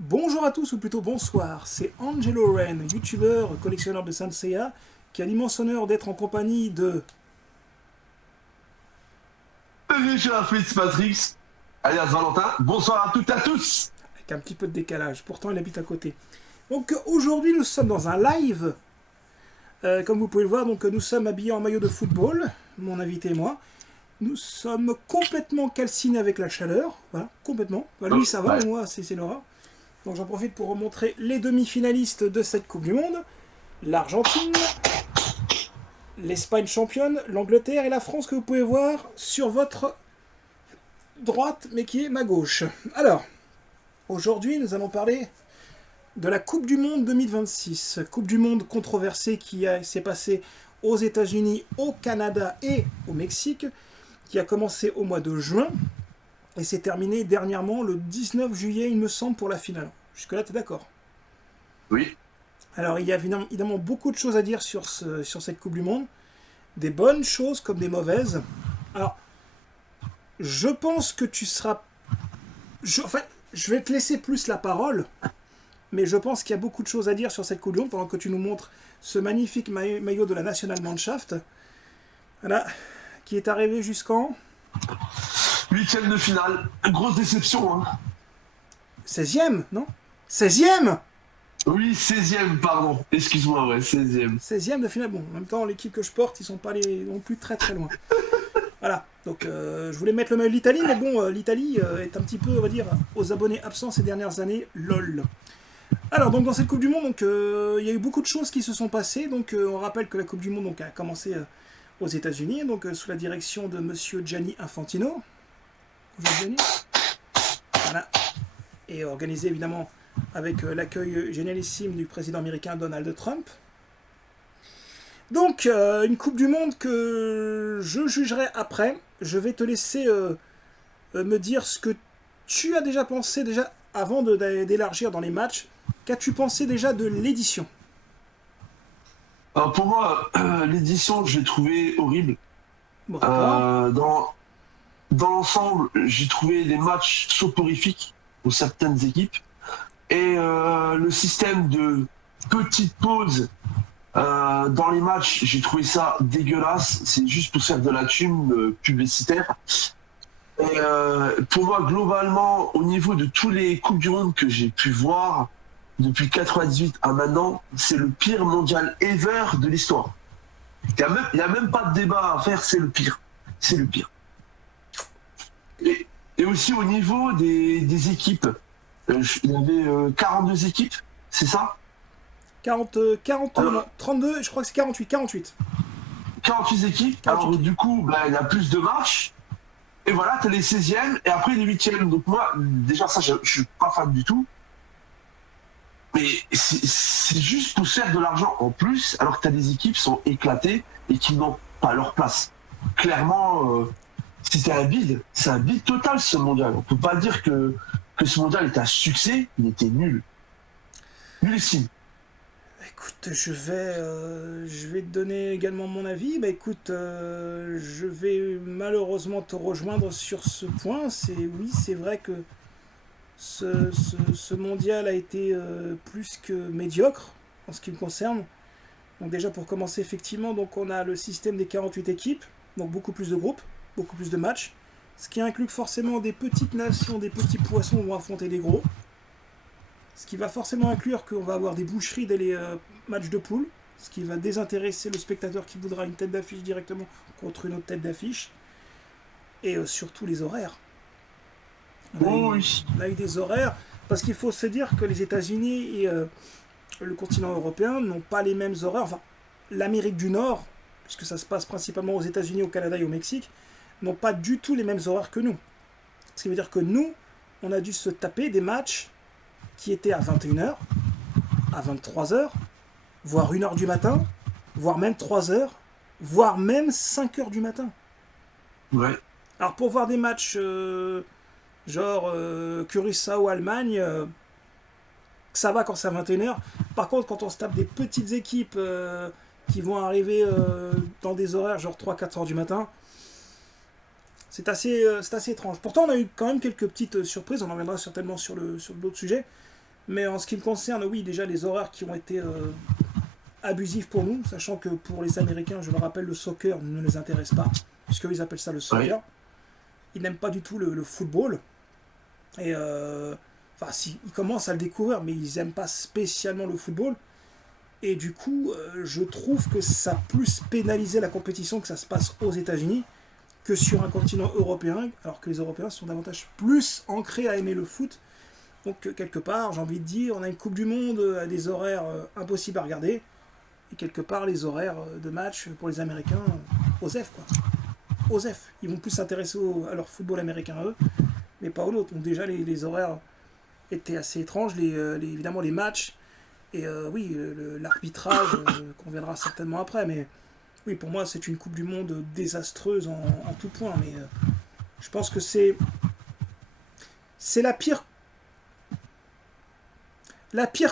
Bonjour à tous, ou plutôt bonsoir, c'est Angelo Ren, youtubeur, collectionneur de Saint Seiya, qui a l'immense honneur d'être en compagnie de... Richard Fitzpatrick, alias Valentin. Bonsoir à toutes et à tous. avec un petit peu de décalage, pourtant il habite à côté. Donc aujourd'hui nous sommes dans un live, comme vous pouvez le voir, donc nous sommes habillés en maillot de football, mon invité et moi. Nous sommes complètement calcinés avec la chaleur, voilà, complètement. Bah, lui Oh, ça va, mais ouais. moi c'est l'horreur. Donc j'en profite pour remontrer les demi-finalistes de cette Coupe du Monde. L'Argentine, l'Espagne championne, l'Angleterre et la France que vous pouvez voir sur votre droite, mais qui est ma gauche. Alors, aujourd'hui, nous allons parler de la Coupe du Monde 2026. Coupe du Monde controversée qui s'est passée aux États-Unis, au Canada et au Mexique, qui a commencé au mois de juin et s'est terminée dernièrement le 19 juillet, il me semble, pour la finale. Jusque-là, tu es d'accord? Oui. Alors, il y a évidemment beaucoup de choses à dire sur cette Coupe du Monde. Des bonnes choses comme des mauvaises. Alors, je pense que tu seras... enfin, je vais te laisser plus la parole, mais je pense qu'il y a beaucoup de choses à dire sur cette Coupe du Monde pendant que tu nous montres ce magnifique maillot de la Nationalmannschaft. Voilà, qui est arrivé jusqu'en Huitième de finale. Grosse déception. Hein. 16e, non? 16e. Oui, 16e, pardon. Excuse-moi, ouais, 16e. 16e de finale. Bon, en même temps, l'équipe que je porte, ils sont pas non plus très très loin. Voilà, donc je voulais mettre le maillot de l'Italie, mais bon, l'Italie est un petit peu, on va dire, aux abonnés absents ces dernières années, lol. Alors, donc dans cette Coupe du Monde, donc il y a eu beaucoup de choses qui se sont passées. Donc, on rappelle que la Coupe du Monde donc, a commencé aux États-Unis, donc sous la direction de Monsieur Gianni Infantino. Bonjour Gianni. Voilà. Et organisée évidemment avec l'accueil génialissime du président américain Donald Trump. Donc, une Coupe du Monde que je jugerai après. Je vais te laisser me dire ce que tu as déjà pensé déjà avant d'élargir dans les matchs. Qu'as-tu pensé déjà de l'édition? Alors pour moi, l'édition, je l'ai trouvée horrible. Bon, d'accord. Dans l'ensemble, j'ai trouvé les matchs soporifiques pour certaines équipes. Et le système de petites pauses dans les matchs, j'ai trouvé ça dégueulasse. C'est juste pour faire de la thune publicitaire. Et pour moi, globalement, au niveau de tous les Coupes du Monde que j'ai pu voir depuis 98 à maintenant, c'est le pire mondial ever de l'histoire. Il y a même pas de débat à faire, c'est le pire. C'est le pire. Et, et aussi au niveau des équipes, il y avait 42 équipes, c'est ça? 40, 40, non, Alors, 32, je crois que c'est 48, 48. 48 équipes, 48 alors équipes. du coup, bah, il y a plus de matchs. Et voilà, t'as les 16e et après les 8e. Donc moi, déjà ça, je suis pas fan du tout. Mais c'est juste pour se faire de l'argent en plus, alors que tu as des équipes qui sont éclatées et qui n'ont pas leur place. Clairement, c'était un bide. C'est un bide total ce mondial. On peut pas dire que ce mondial est un succès, il était nul. Nullissime. Écoute, je vais te donner également mon avis. Bah écoute, je vais malheureusement te rejoindre sur ce point. Oui, c'est vrai que ce mondial a été plus que médiocre en ce qui me concerne. Donc déjà pour commencer, effectivement, donc on a le système des 48 équipes, donc beaucoup plus de groupes, beaucoup plus de matchs, ce qui inclut que forcément des petites nations, des petits poissons vont affronter des gros, ce qui va forcément inclure qu'on va avoir des boucheries dès les matchs de poule, ce qui va désintéresser le spectateur qui voudra une tête d'affiche directement contre une autre tête d'affiche, et surtout les horaires. Oh oui. On a eu des horaires, parce qu'il faut se dire que les États-Unis et le continent européen n'ont pas les mêmes horaires. Enfin, l'Amérique du Nord, puisque ça se passe principalement aux États-Unis, au Canada et au Mexique, n'ont pas du tout les mêmes horaires que nous. Ce qui veut dire que nous, on a dû se taper des matchs qui étaient à 21h, à 23h, voire 1h du matin, voire même 3h, voire même 5h du matin. Ouais. Alors pour voir des matchs genre Curaçao-Allemagne, ça va quand c'est à 21h. Par contre, quand on se tape des petites équipes qui vont arriver dans des horaires genre 3-4 heures du matin, c'est assez étrange. Pourtant, on a eu quand même quelques petites surprises, on en reviendra certainement sur d'autres sujets. Mais en ce qui me concerne, oui, déjà les horaires qui ont été abusifs pour nous, sachant que pour les Américains, je le rappelle, le soccer ne les intéresse pas, puisqu'eux ils appellent ça le Oui. soccer. Ils n'aiment pas du tout le football. Et enfin, si, ils commencent à le découvrir, mais ils n'aiment pas spécialement le football. Et du coup, je trouve que ça a plus pénalisé la compétition que ça se passe aux États-Unis que sur un continent européen, alors que les Européens sont davantage plus ancrés à aimer le foot. Donc, quelque part, j'ai envie de dire, on a une Coupe du Monde à des horaires impossibles à regarder. Et quelque part, les horaires de match pour les Américains, OSEF quoi. OSEF. Ils vont plus s'intéresser à leur football américain à eux, mais pas au nôtre. Donc, déjà, les horaires étaient assez étranges. Évidemment, les matchs. Et oui, l'arbitrage, qu'on verra certainement après, mais oui, pour moi, c'est une Coupe du Monde désastreuse en tout point. Mais je pense que c'est la pire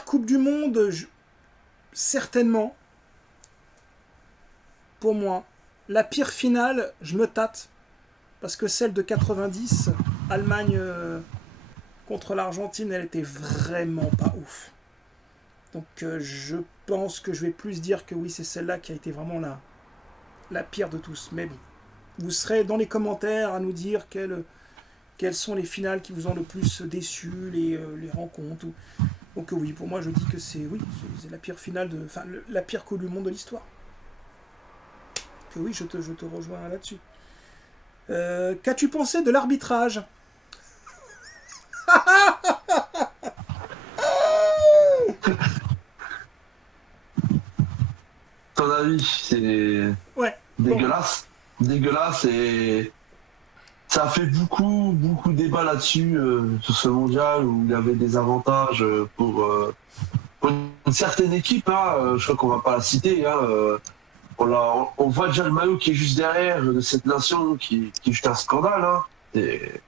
Coupe du Monde, certainement, pour moi. La pire finale, je me tâte, parce que celle de 90, Allemagne contre l'Argentine, elle était vraiment pas ouf. Donc je pense que je vais plus dire que oui, c'est celle-là qui a été vraiment la pire de tous. Mais bon, vous serez dans les commentaires à nous dire quelles sont les finales qui vous ont le plus déçu, les rencontres. Donc oui, pour moi, je dis que c'est la pire finale, enfin la pire Coupe du Monde de l'histoire. Que oui, je te rejoins là-dessus. Qu'as-tu pensé de l'arbitrage? Ton avis, c'est Ouais, bon, dégueulasse. Dégueulasse et ça a fait beaucoup débat là-dessus, sur ce mondial où il y avait des avantages pour une certaine équipe. Hein, je crois qu'on va pas la citer. Hein, on voit déjà le maillot qui est juste derrière de cette nation qui est juste un scandale. Hein. Et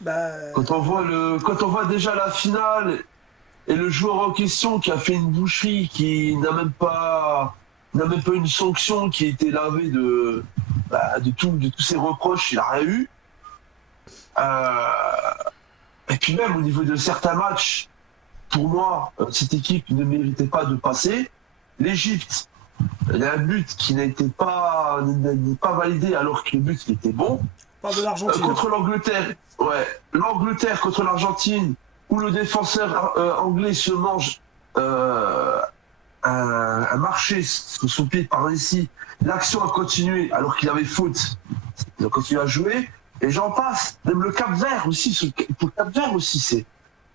bah, quand on voit déjà la finale et le joueur en question qui a fait une boucherie, qui n'a même pas une sanction, qui a été lavé de tous ses reproches, il n'a rien eu. Euh, et puis même au niveau de certains matchs, pour moi, cette équipe ne méritait pas de passer. L'Égypte, il y a un but qui n'est pas validé alors que le but il était bon. on parle de l'Argentine. Contre l'Angleterre, ouais, l'Angleterre contre l'Argentine, où le défenseur anglais se mange euh, un marché sur son pied par ici. L'action a continué alors qu'il avait faute. Il a continué à jouer. Et j'en passe. Même le Cap Vert aussi. Pour le Cap Vert aussi,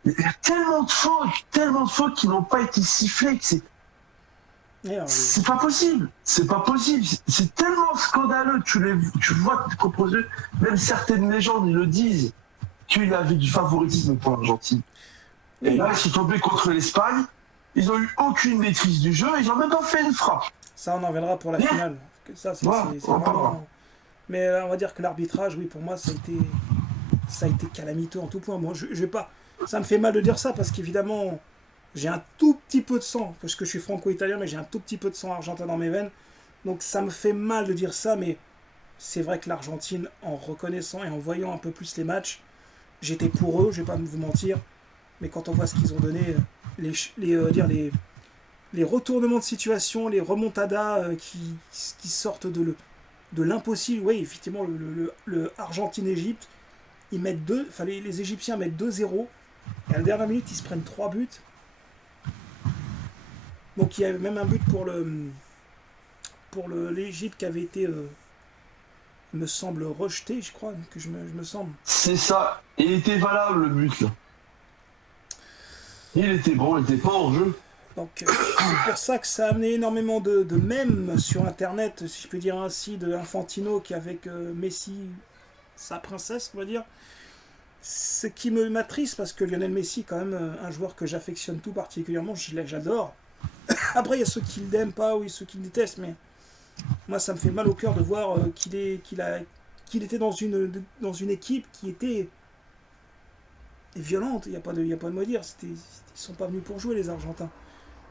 il y a tellement de fautes qui n'ont pas été sifflées. C'est pas possible. C'est pas possible. C'est tellement scandaleux. Tu vois que proposé, même certaines légendes ils le disent, qu'il y avait du favoritisme pour l'Argentine. Et Oui, là, ils sont tombés contre l'Espagne. Ils n'ont eu aucune maîtrise du jeu. Ils n'ont même pas fait une frappe. ça on en verra pour la Bien. finale. Ça, Voilà, c'est on en parlera. vraiment. Mais on va dire que l'arbitrage, oui, pour moi, ça a été calamiteux en tout point. Moi, je vais pas. Ça me fait mal de dire ça parce qu'évidemment, j'ai un tout petit peu de sang, parce que je suis franco-italien, mais j'ai un tout petit peu de sang argentin dans mes veines. Donc ça me fait mal de dire ça, mais c'est vrai que l'Argentine, en reconnaissant et en voyant un peu plus les matchs, j'étais pour eux, je vais pas vous mentir. Mais quand on voit ce qu'ils ont donné, les retournements de situation, les remontadas qui sortent de l'impossible. Oui, effectivement, le Argentine-Égypte, ils mettent enfin les Égyptiens mettent 2-0, et à la dernière minute, ils se prennent 3 buts. Donc il y a même un but pour l'Égypte qui avait été, il me semble, rejeté, je crois, que je me semble. C'est ça. Il était valable le but là. Il était bon, il était pas en jeu. Donc c'est pour ça que ça a amené énormément de mèmes sur Internet, si je peux dire ainsi, de Infantino qui avec Messi, sa princesse, on va dire. Ce qui m'attriste parce que Lionel Messi, quand même, un joueur que j'affectionne tout particulièrement, j'adore. Après, il y a ceux qui ne l'aiment pas ou ceux qui le détestent, mais moi, ça me fait mal au cœur de voir qu'il était dans une équipe qui était violente. Il n'y a pas de mot à dire. Ils ne sont pas venus pour jouer, les Argentins.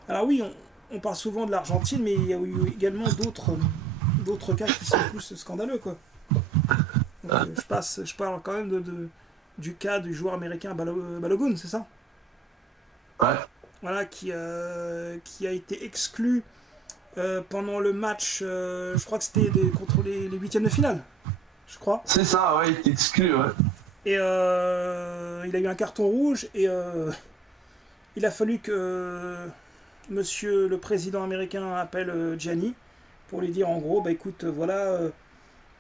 Alors oui, on parle souvent de l'Argentine, mais il y a eu également d'autres cas qui sont plus scandaleux, quoi. Donc je parle quand même du cas du joueur américain Balogun, c'est ça? Ouais. Voilà, qui a été exclu pendant le match, je crois que c'était contre les huitièmes de finale, je crois. C'est ça, ouais, il est exclu, ouais. Et il a eu un carton rouge et il a fallu que monsieur le président américain appelle Gianni pour lui dire en gros, bah écoute, voilà,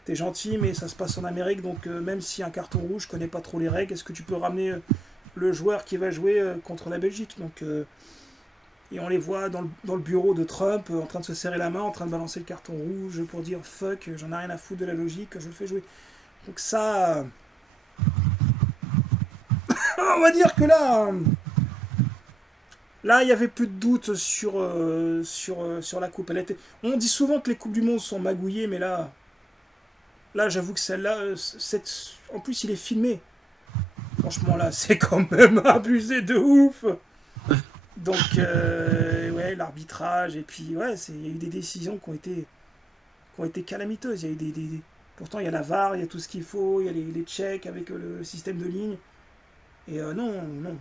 t'es gentil, mais ça se passe en Amérique, donc même si un carton rouge, je connais pas trop les règles, est-ce que tu peux ramener le joueur qui va jouer contre la Belgique? Donc, et on les voit dans le bureau de Trump en train de se serrer la main, en train de balancer le carton rouge pour dire fuck, j'en ai rien à foutre de la logique, je le fais jouer. Donc ça, on va dire que là, il n'y avait plus de doute sur la coupe. On dit souvent que les coupes du monde sont magouillées, mais là, j'avoue que celle-là, en plus, il est filmé. Franchement, là, c'est quand même abusé de ouf. Donc, ouais, l'arbitrage, et puis, ouais, il y a eu des décisions qui ont été calamiteuses. Il y a eu Pourtant, il y a la VAR, il y a tout ce qu'il faut, il y a les checks avec le système de ligne. Et non, non.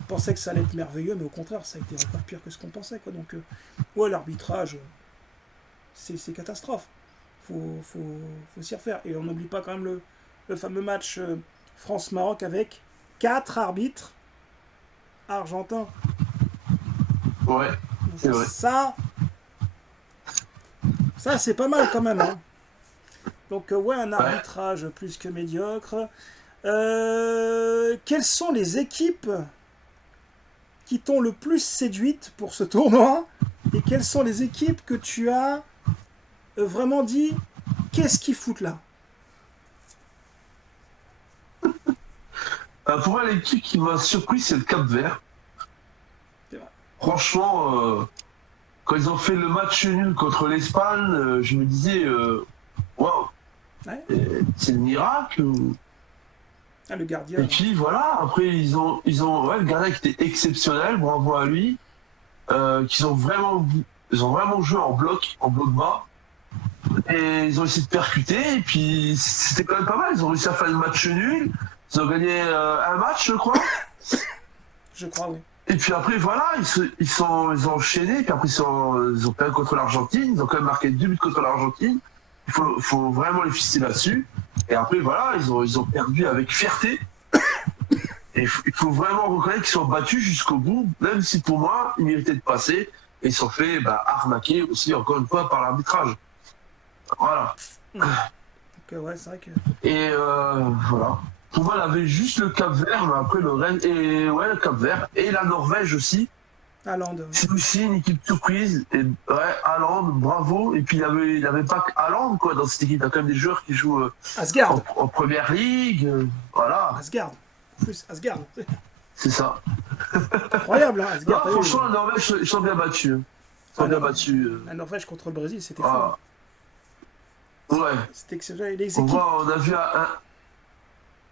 On pensait que ça allait être merveilleux, mais au contraire, ça a été encore pire que ce qu'on pensait, quoi. Donc, ouais, l'arbitrage, c'est catastrophe. Faut s'y refaire. Et on n'oublie pas quand même le fameux match France-Maroc avec 4 arbitres argentins. Ouais, c'est Donc vrai. ça c'est pas mal quand même. Hein. Donc, ouais, un Ouais. arbitrage plus que médiocre. Quelles sont les équipes qui t'ont le plus séduite pour ce tournoi? Et quelles sont les équipes que tu as vraiment dit qu'est-ce qu'ils foutent là? Pour moi, l'équipe qui m'a surpris, c'est le Cap-Vert. C'est vrai. Franchement, quand ils ont fait le match nul contre l'Espagne, je me disais, waouh, Ouais. c'est le miracle. Ah, le Et gardien. puis voilà, après ouais, le gardien qui était exceptionnel, bravo à lui. Ils ont vraiment joué en bloc bas. Et ils ont essayé de percuter, et puis c'était quand même pas mal. Ils ont réussi à faire le match nul. Ils ont gagné un match, je crois. Je crois, oui. Et puis après, voilà, ils ont enchaîné. Et puis après, ils ont perdu contre l'Argentine. Ils ont quand même marqué 2 buts contre l'Argentine. Faut vraiment les fister là-dessus. Et après, voilà, ils ont perdu avec fierté. Et il faut vraiment reconnaître qu'ils sont battus jusqu'au bout, même si pour moi, ils méritaient de passer. Et ils sont fait arnaquer aussi, encore une fois, par l'arbitrage. Voilà. Donc, ouais, c'est vrai que. Et voilà. Pour moi, il avait juste le Cap Vert, mais après le reste. Et ouais, le Cap Vert. Et la Norvège aussi. Haaland. C'est aussi une équipe surprise. Et ouais, Haaland, bravo. Et puis il y avait pas que Haaland, quoi, dans cette équipe. Il y a quand même des joueurs qui jouent Asgard. en première ligue. Voilà. Asgard. En plus, Asgard. C'est ça. C'est incroyable, hein, Non, Asgard. T'as vu. franchement, la Norvège, ils sont bien battus. Ils sont Ah bien non, battus. la Norvège contre le Brésil, c'était fou. Hein. Voilà. Ouais. C'était exceptionnel. Les On équipes. voit, on a vu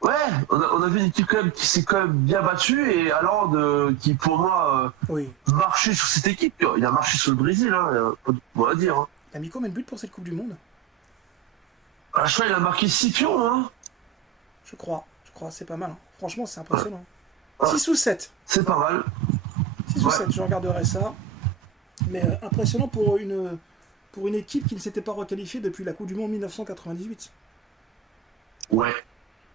ouais, on a vu une équipe quand même qui s'est quand même bien battue et Haaland qui pour moi Oui. marchait sur cette équipe. Il a marché sur le Brésil, hein, pas de mot à dire. Hein. Il a mis combien de buts pour cette Coupe du Monde? Je crois qu'il a marqué 6 pions. Hein. Je crois. C'est pas mal. Hein. Franchement, c'est Ouais. impressionnant. Ouais. 6 ou 7. C'est pas mal. 6 ou Ouais. 7, je regarderai ça. Mais impressionnant pour une équipe qui ne s'était pas requalifiée depuis la Coupe du Monde 1998. Ouais,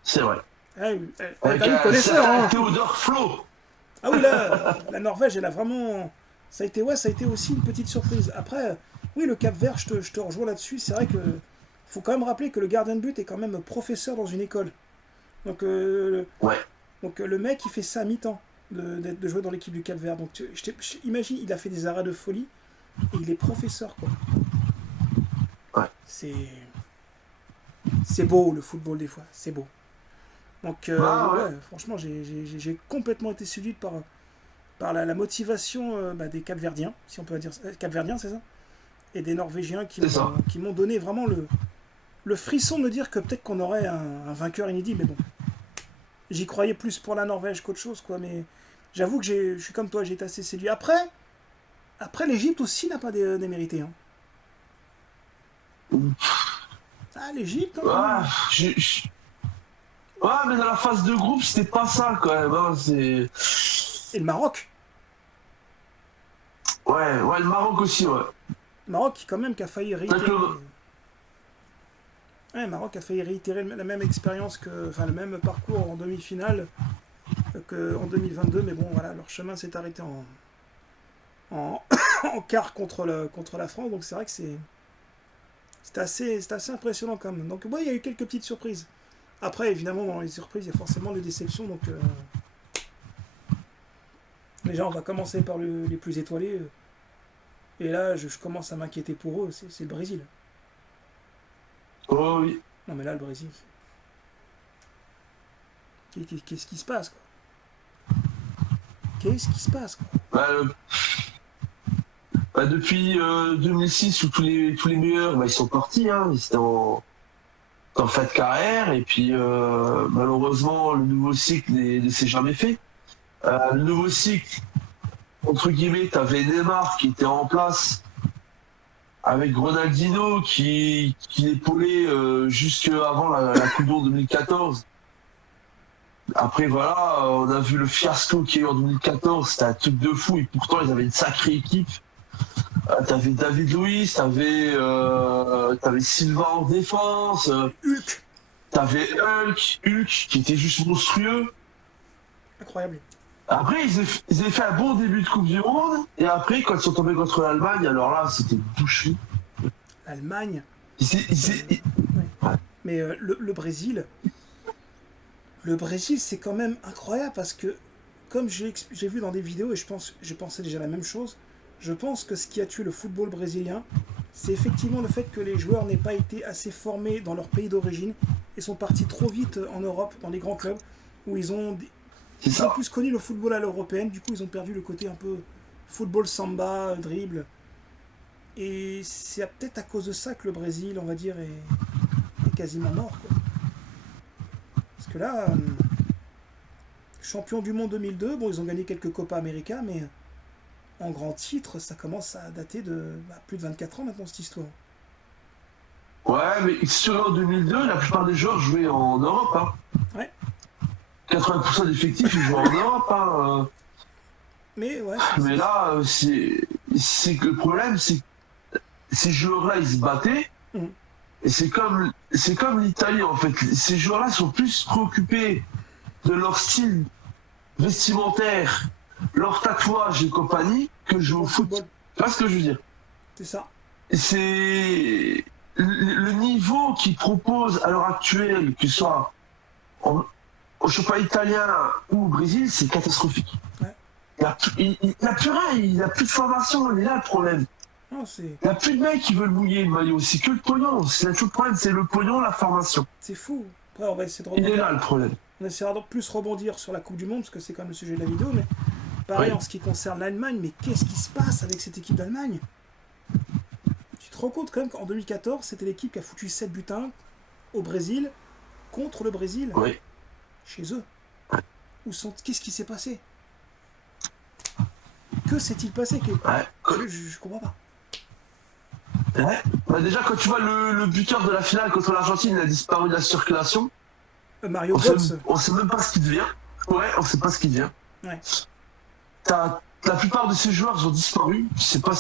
c'est vrai. Avec T'as vu, un connaisseur, certain hein. Théodore Flo. Ah oui, là, la Norvège, elle a vraiment. Ça a été aussi une petite surprise. Après, oui, le Cap Vert, je te rejoins là-dessus. C'est vrai que faut quand même rappeler que le gardien de but est quand même professeur dans une école. Donc, Ouais, le mec, il fait ça à mi-temps de jouer dans l'équipe du Cap Vert. Donc, imagine, il a fait des arrêts de folie et il est professeur, quoi. ouais. C'est beau le football des fois, c'est beau. Donc, Bah ouais, ouais, franchement, j'ai complètement été séduit par la motivation des Capverdiens, si on peut dire ça. Capverdiens, c'est ça? Et des Norvégiens c'est ça. qui m'ont donné vraiment le frisson de me dire que peut-être qu'on aurait un vainqueur inédit, mais bon, j'y croyais plus pour la Norvège qu'autre chose, quoi. Mais j'avoue que je suis comme toi, j'ai été assez séduit. Après l'Égypte aussi n'a pas démérité. Hein. Ah, l'Égypte, hein, quand Ouais, même. ouais, mais dans la phase de groupe, c'était pas ça quand même. Hein. C'est. Et le Maroc. Ouais, le Maroc aussi, ouais. Maroc, quand même, qui a failli réitérer. Avec le- Ouais, Maroc a failli réitérer la même expérience enfin le même parcours en demi-finale qu'en 2022, mais bon, voilà, leur chemin s'est arrêté en, en quart contre la France, donc c'est vrai que c'est assez impressionnant quand même. Donc, ouais, il y a eu quelques petites surprises. Après, évidemment, dans les surprises, il y a forcément des déceptions, donc déjà, on va commencer par les plus étoilés. Et là, je commence à m'inquiéter pour eux, c'est le Brésil. Oh oui. Non, mais là, le Brésil, qu'est-ce qui se passe, quoi? Qu'est-ce qui se passe, quoi? Bah, depuis 2006 où tous les meilleurs, bah, ils sont partis, hein. Ils étaient en fin de carrière. Et puis, malheureusement, le nouveau cycle ne s'est jamais fait. Le nouveau cycle, entre guillemets, t'avais Neymar qui était en place avec Ronaldinho qui l'épaulait jusque avant la Coupe du Monde 2014. Après, voilà, on a vu le fiasco qu'il y a eu en 2014, c'était un truc de fou, et pourtant ils avaient une sacrée équipe. T'avais David Luiz, t'avais Silva en défense, Hulk. t'avais Hulk qui était juste monstrueux. Incroyable. Après, ils avaient fait un bon début de Coupe du Monde, et après, quand ils sont tombés contre l'Allemagne, alors là, c'était bouché. L'Allemagne. Ils- Ouais. Mais le Brésil, c'est quand même incroyable parce que, comme j'ai vu dans des vidéos, et je pensais déjà la même chose, je pense que ce qui a tué le football brésilien, c'est effectivement le fait que les joueurs n'aient pas été assez formés dans leur pays d'origine et sont partis trop vite en Europe, dans les grands clubs, où c'est ils ont ça. plus connu le football à l'européenne, du coup ils ont perdu le côté un peu football samba, dribble. Et c'est peut-être à cause de ça que le Brésil, on va dire, est quasiment mort, quoi. Parce que là, champion du monde 2002, bon, ils ont gagné quelques Copa América, mais en grand titre, ça commence à dater de plus de 24 ans maintenant, cette histoire. Ouais, mais sur en 2002, la plupart des joueurs jouaient en Europe, hein. Ouais, 80% d'effectifs, ils jouent en Europe, hein. mais ouais, Mais là, c'est que le problème, c'est que ces joueurs-là, ils se battaient. Mhm. Et c'est comme l'Italie, en fait. Ces joueurs-là sont plus préoccupés de leur style vestimentaire, leur tatouage et compagnie, que jouer Dans au le foot. football, Tu vois ce que je veux dire? c'est ça. C'est le niveau qu'ils proposent à l'heure actuelle, que ce soit en- au championnat italien ou au Brésil, c'est catastrophique. Ouais. Il n'a plus rien, il n'a plus de formation, il est là le problème. Non, c'est Il n'y a plus de mecs qui veulent mouiller le maillot, c'est que le pognon. C'est tout le problème, c'est le pognon, la formation. c'est fou. Après, on va essayer de Il est rebondir. là le problème. On essaiera de plus rebondir sur la Coupe du Monde, parce que c'est quand même le sujet de la vidéo, mais pareil Oui. en ce qui concerne l'Allemagne, mais qu'est-ce qui se passe avec cette équipe d'Allemagne? Tu te rends compte quand même qu'en 2014, c'était l'équipe qui a foutu 7 butins au Brésil, contre le Brésil, Oui. chez eux. Qu'est-ce qui s'est passé? Que s'est-il passé? Ouais. Je comprends pas. Ouais. Bah déjà, quand tu vois le buteur de la finale contre l'Argentine, il a disparu de la circulation. Mario Götze. On sait même pas ce qu'il devient. Ouais, on sait pas ce qu'il devient. Ouais. La plupart de ces joueurs ont disparu. Tu sais pas,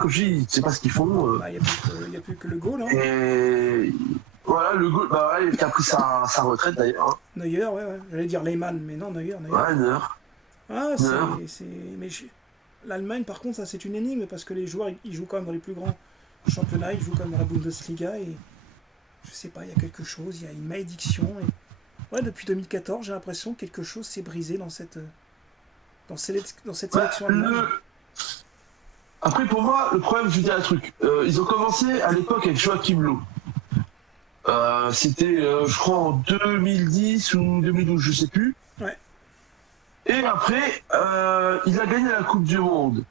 comme je dis, tu sais pas ce qu'ils font. Bah, il n'y a plus que le goal. Hein. Et voilà, le goal, bah ouais, qui a pris sa retraite d'ailleurs, hein. Neuer, ouais. J'allais dire Lehmann, mais non, Neuer. Ouais, Neuer. Ah, Neuer. mais l'Allemagne, par contre, ça c'est une énigme parce que les joueurs, ils jouent quand même dans les plus grands championnats, ils jouent quand même dans la Bundesliga et je sais pas, il y a quelque chose, il y a une malédiction. Et... ouais, depuis 2014, j'ai l'impression que quelque chose s'est brisé dans cette sélection allemande. Après, pour moi, le problème, je vous dis un truc. Ils ont commencé à l'époque avec Joachim Löw. C'était, je crois, en 2010 ou 2012, je sais plus. Ouais, Et après, il a gagné la Coupe du Monde.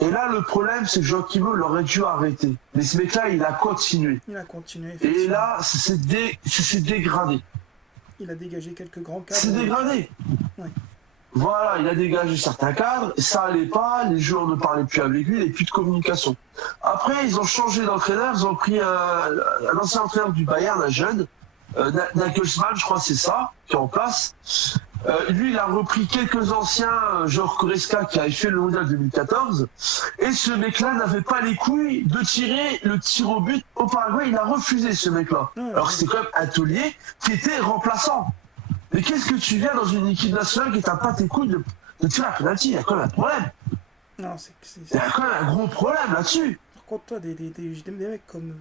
Et là, le problème, c'est que Joachim Löw aurait dû arrêter. Mais ce mec-là, il a continué. il a continué, Et effectivement. là, ça s'est dégradé. Il a dégagé quelques grands cadres. C'est dégradé. Ouais. Voilà, il a dégagé certains cadres, ça allait pas, les joueurs ne parlaient plus avec lui, il n'y avait plus de communication. Après, ils ont changé d'entraîneur, ils ont pris un ancien entraîneur du Bayern, un jeune, Nagelsmann, je crois que c'est ça, qui est en place. Lui, il a repris quelques anciens, genre Koreska qui avait fait le mondial 2014. Et ce mec-là n'avait pas les couilles de tirer le tir au but au Paraguay. Il a refusé, ce mec-là. Ouais, Alors ouais. c'était quand même un taulier qui était remplaçant. Mais qu'est-ce que tu viens dans une équipe nationale qui t'a pas tes couilles de tirer à penalty? Il y a quand même un problème. Non, Il y a quand même un gros problème là-dessus. Par contre, toi, des mecs comme.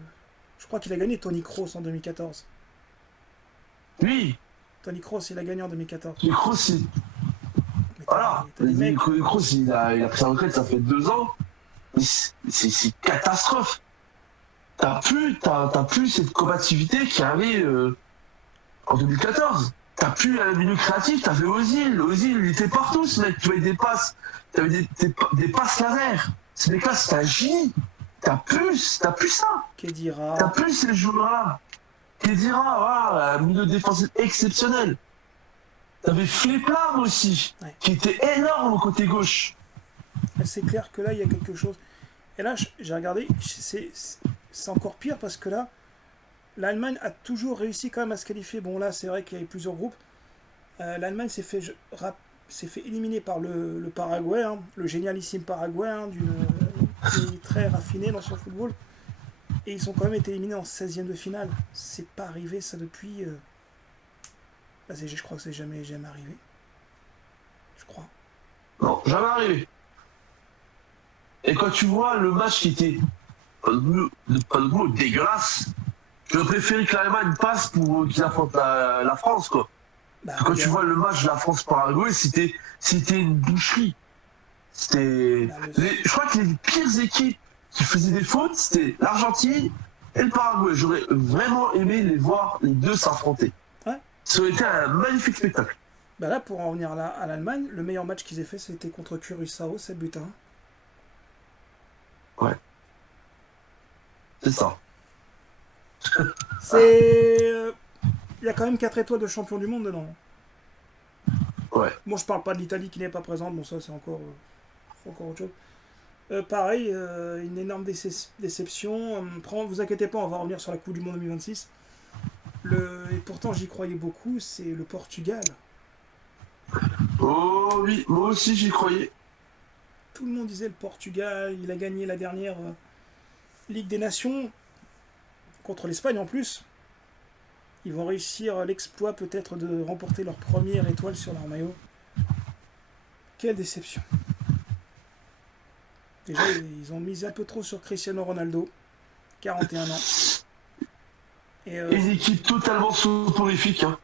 Je crois qu'il a gagné Tony Kroos en 2014. Oui, Tony Kroos, il a gagné en 2014. les Kroos, Mais voilà. t'as des mecs. Les Kroos, il a pris sa retraite, ça fait 2 ans. C'est catastrophe. T'as plus cette combativité qui avait en 2014. T'as plus un milieu créatif, t'avais Ozil. Ozil, il était partout, ce mec. Tu avais des passes, t'avais des passes laser. Ce mec-là, c'est un génie. T'as plus ça. T'as Kedira. plus ces joueurs-là. Kedira, voilà, un milieu défensif exceptionnel. T'avais Fleplam aussi, Ouais. qui était énorme au côté gauche. C'est clair que là, il y a quelque chose. Et là, j'ai regardé, c'est encore pire parce que là, l'Allemagne a toujours réussi quand même à se qualifier. Bon, là, c'est vrai qu'il y avait plusieurs groupes. L'Allemagne s'est fait éliminer par le Paraguay, hein, le génialissime Paraguay, hein, qui est très raffiné dans son football. Et ils ont quand même été éliminés en 16e de finale. C'est pas arrivé ça depuis. Je crois que c'est jamais arrivé. Je crois. Non, jamais arrivé. Et quand tu vois le match qui était pas de mot dégueulasse, j'aurais préféré que l'Allemagne passe pour qu'ils affrontent la France, quoi. Bah, Quand tu regarde, vois le match de la France-Paraguay, c'était une boucherie. C'était. bah, Je crois que les pires équipes qui faisaient des fautes, c'était l'Argentine et le Paraguay. J'aurais vraiment aimé les voir les deux s'affronter. ouais. Ça aurait été un magnifique spectacle. Bah là, pour en revenir à l'Allemagne, le meilleur match qu'ils aient fait, c'était contre Curaçao, 7 buts à 1. Ouais. C'est ça. C'est. Il y a quand même 4 étoiles de champion du monde dedans. Ouais. Bon, je parle pas de l'Italie qui n'est pas présente, bon, ça c'est encore autre chose. Pareil, une énorme déception. Vous inquiétez pas, on va revenir sur la Coupe du Monde 2026. Et pourtant, j'y croyais beaucoup, c'est le Portugal. Oh oui, moi aussi j'y croyais. Tout le monde disait le Portugal, il a gagné la dernière Ligue des Nations contre l'Espagne en plus. Ils vont réussir l'exploit peut-être de remporter leur première étoile sur leur maillot. Quelle déception. Déjà, ils ont misé un peu trop sur Cristiano Ronaldo, 41 ans. Et Une équipe totalement soporifique. Hein.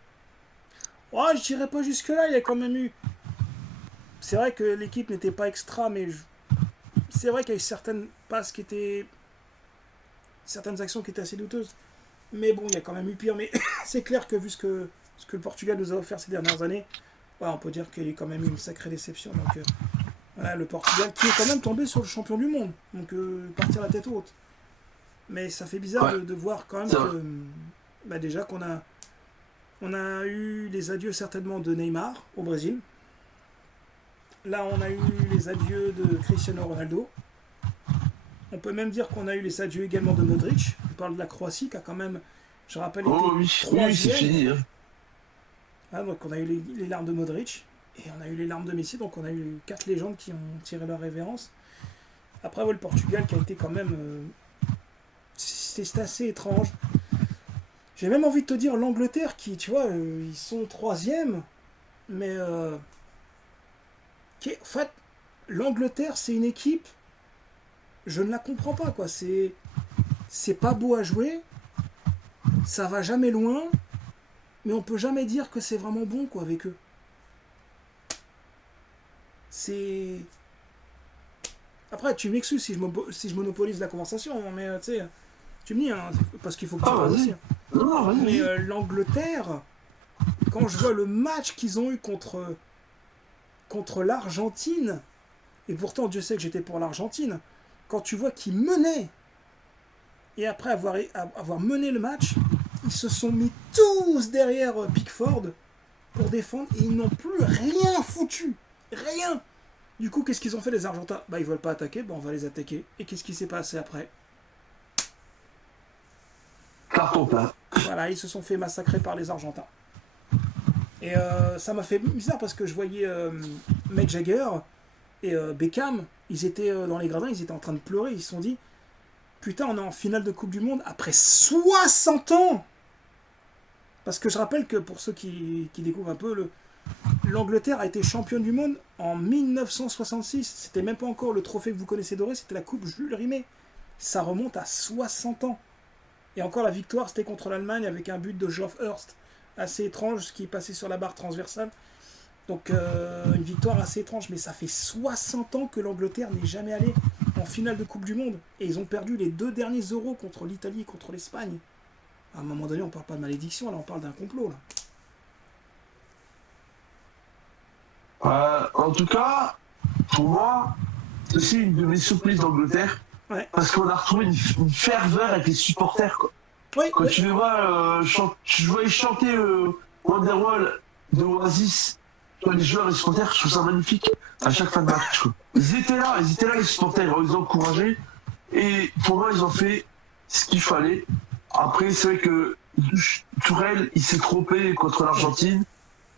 oh, je dirais pas jusque-là, il y a quand même eu. C'est vrai que l'équipe n'était pas extra, mais c'est vrai qu'il y a eu certaines passes qui étaient. Certaines actions qui étaient assez douteuses. Mais bon, il y a quand même eu pire. Mais c'est clair que vu ce que le Portugal nous a offert ces dernières années, ouais, on peut dire qu'il y a quand même eu une sacrée déception. Donc voilà, le Portugal qui est quand même tombé sur le champion du monde. Donc partir la tête haute. Mais ça fait bizarre Ouais. de voir quand même que. Bah, déjà qu'on a. On a eu les adieux certainement de Neymar au Brésil. Là, on a eu les adieux de Cristiano Ronaldo. On peut même dire qu'on a eu les adieux également de Modric. Je parle de la Croatie qui a quand même, je rappelle, été Oh oui, oui, c'est 3e. fini. Hein. Ah, donc on a eu les larmes de Modric et on a eu les larmes de Messi. Donc on a eu 4 légendes qui ont tiré leur révérence. Après, ouais, le Portugal qui a été quand même. C'est assez étrange. J'ai même envie de te dire l'Angleterre qui, tu vois, ils sont 3e. Mais. En fait, l'Angleterre, c'est une équipe. Je ne la comprends pas, quoi. C'est pas beau à jouer. Ça va jamais loin. Mais on peut jamais dire que c'est vraiment bon, quoi, avec eux. C'est. Après, tu m'excuses si je monopolise la conversation, mais tu sais, tu me dis, hein, parce qu'il faut que tu Ah, parles aussi. vas-y. Hein. Non, vas-y. Mais Vas-y. l'Angleterre, quand je vois le match qu'ils ont eu contre l'Argentine, et pourtant Dieu sait que j'étais pour l'Argentine, quand tu vois qu'ils menaient, et après avoir mené le match, ils se sont mis tous derrière Pickford pour défendre, et ils n'ont plus rien foutu. Rien. Du coup, qu'est-ce qu'ils ont fait les Argentins? Bah, ils veulent pas attaquer, bah on va les attaquer. Et qu'est-ce qui s'est passé après? Carton plein. Voilà, ils se sont fait massacrer par les Argentins. Et ça m'a fait bizarre parce que je voyais Mick Jagger et Beckham, ils étaient dans les gradins, ils étaient en train de pleurer, ils se sont dit, putain, on est en finale de Coupe du Monde après 60 ans. Parce que je rappelle que pour ceux qui découvrent un peu, l'Angleterre a été championne du monde en 1966. C'était même pas encore le trophée que vous connaissez doré, c'était la Coupe Jules Rimet. Ça remonte à 60 ans. Et encore la victoire, c'était contre l'Allemagne avec un but de Geoff Hurst. Assez étrange, ce qui est passé sur la barre transversale. Donc une victoire assez étrange, mais ça fait 60 ans que l'Angleterre n'est jamais allée en finale de Coupe du Monde. Et ils ont perdu les 2 derniers euros contre l'Italie et contre l'Espagne. À un moment donné, on parle pas de malédiction, là on parle d'un complot. Là. En tout cas, pour moi, c'est aussi une de mes surprises d'Angleterre. Ouais. Parce qu'on a retrouvé une ferveur avec les supporters. Quoi. Oui, Quand oui. tu les vois, tu voyais chanter Wonderwall de Oasis, les joueurs et les supporters, je trouve ça magnifique à chaque fin de match. Quoi. Ils étaient là les supporters, ils ont encouragé. Et pour moi, ils ont fait ce qu'il fallait. Après, c'est vrai que Tourelle, il s'est trompé contre l'Argentine.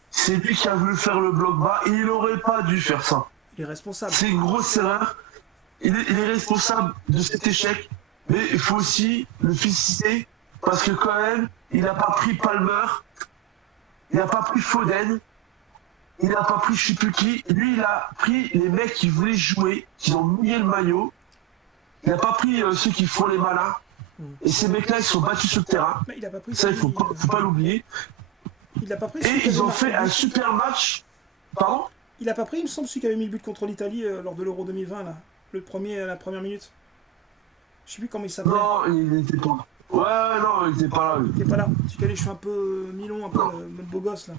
C'est lui qui a voulu faire le bloc bas et il n'aurait pas dû faire ça. Il est responsable. C'est une grosse erreur. Il est responsable de cet échec. Mais il faut aussi le féliciter parce que quand même, il n'a pas pris Palmer, il n'a pas pris Foden, il n'a pas pris je sais plus qui. Lui, il a pris les mecs qui voulaient jouer, qui ont mouillé le maillot. Il n'a pas pris ceux qui font les malins. Et ces mecs-là, ils sont battus sur le terrain. Mais il a pas pris ça, il faut pas l'oublier. Il n'a pas pris. Et ils ont fait un super match. Pardon? Il a pas pris, il me semble, celui qui avait mis le but contre l'Italie lors de l'Euro 2020, là. La première minute. Je sais plus comment il s'appelait. Non, il n'était pas. Ouais, non, il était pas là. Il était pas là. Celui qui a les cheveux un peu mi-longs, un peu mode beau gosse, là.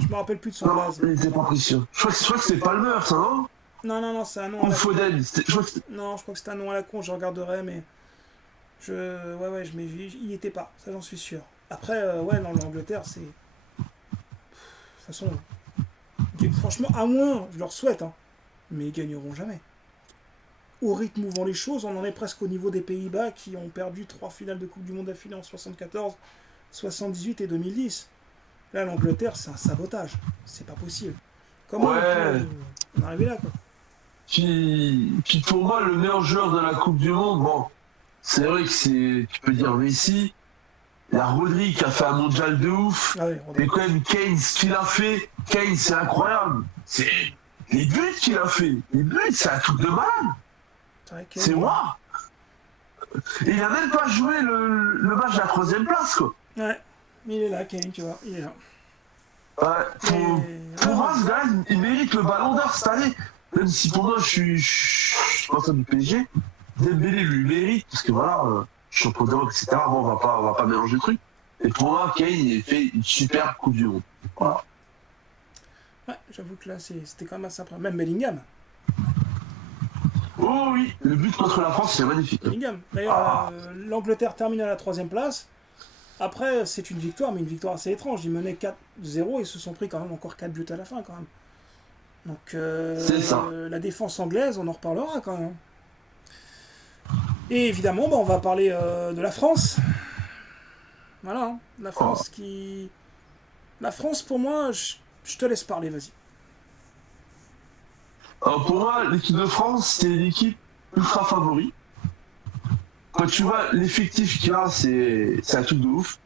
Je me rappelle plus de son blaze. Il n'était pas précieux. Je crois que c'est Palmer, ça, non? Non, c'est un nom à la con. Ou Foden. Non, je crois que c'était un nom à la con, je regarderai, mais... il n'y était pas, ça j'en suis sûr. Après, non, l'Angleterre, c'est... De toute façon... Franchement, à moins, je leur souhaite, hein, mais ils gagneront jamais. Au rythme où vont les choses, on en est presque au niveau des Pays-Bas qui ont perdu 3 finales de Coupe du Monde d'affilée en 74, 78 et 2010. Là, l'Angleterre, c'est un sabotage. C'est pas possible. Comment on est arrivé là, quoi? Puis pour moi, le meilleur joueur de la Coupe du Monde, bon, c'est vrai que tu peux dire Messi, il y a Rodri qui a fait un mondial de ouf, mais quand même Kane, ce qu'il a fait, Kane, c'est incroyable. C'est les buts qu'il a fait, les buts, c'est un truc de mal. C'est moi. Et il a même pas joué le match de la 3ème place, quoi. Ouais, mais il est là, Kane, tu vois, il est là. Ouais, pour moi, ce gars, il mérite le ballon d'or cette année. Même si pour moi, je suis pas fan du PSG, Dembélé lui mérite, parce que voilà, champion d'Europe, etc. Bon, on va pas mélanger le truc. Et pour moi, Kane, il a fait une superbe Coupe du Monde. Voilà. Ouais, j'avoue que là, c'était quand même assez sympa. Même Bellingham. Oh oui, le but contre la France, c'est magnifique. Bellingham. D'ailleurs, l'Angleterre termine à la 3ème place. Après, c'est une victoire, mais une victoire assez étrange. Ils menaient 4-0 et se sont pris quand même encore 4 buts à la fin, quand même. Donc, c'est ça. La défense anglaise, on en reparlera quand même. Et évidemment, on va parler de la France. Voilà, hein, la France qui... La France, pour moi, je te laisse parler, vas-y. Alors pour moi, l'équipe de France, c'est l'équipe ultra favori. Quand tu vois l'effectif qu'il a, c'est un truc de ouf.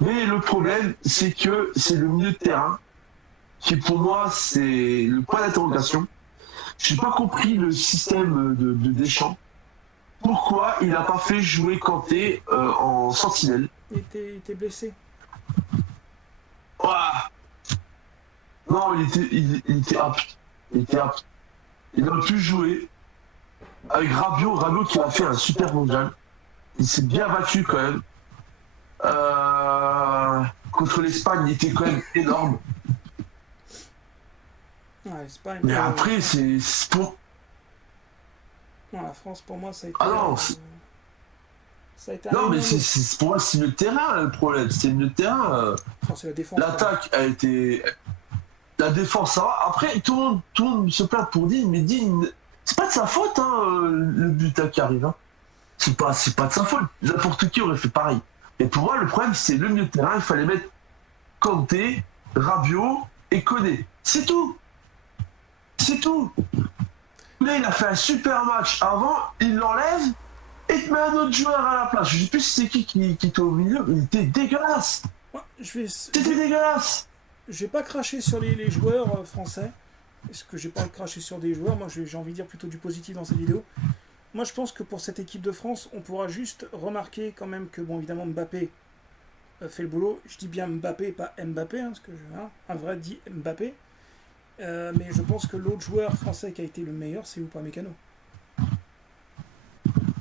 Mais le problème, c'est que c'est le milieu de terrain qui, pour moi, c'est le point d'interrogation. Je n'ai pas compris le système de Deschamps. Pourquoi il n'a pas fait jouer Kanté en sentinelle? Il était blessé. Ouah. Non, il était apte. Il a pu jouer avec Rabiot qui a fait un super mondial. Il s'est bien battu quand même. Contre l'Espagne, il était quand même énorme. Ouais, l'Espagne. Mais après, c'est pour. Non, la France, pour moi, ça a été. Ah non, ça a été non, mais c'est pour moi, c'est le terrain le problème. C'est le terrain. C'est la défense. L'attaque a été. La défense, ça va. Après, tout le monde se plaint pour Digne, mais Digne, c'est pas de sa faute, hein, le but qui arrive. Hein. C'est pas de sa faute. N'importe qui aurait fait pareil. Et pour moi, le problème, c'est le milieu de terrain. Il fallait mettre Kanté, Rabiot et Koné. C'est tout. C'est tout. Là, il a fait un super match avant, il l'enlève et te met un autre joueur à la place. Je sais plus si c'est qui était au milieu, mais il était dégueulasse. Ouais, C'était dégueulasse. je vais pas cracher sur les joueurs français. Est-ce que j'ai pas craché sur des joueurs? Moi, j'ai envie de dire plutôt du positif dans cette vidéo. Moi, je pense que pour cette équipe de France, on pourra juste remarquer quand même que, bon, évidemment, Mbappé fait le boulot. Je dis bien Mbappé, pas Mbappé, hein, parce que un vrai dit Mbappé. Mais je pense que l'autre joueur français qui a été le meilleur, c'est Upamecano.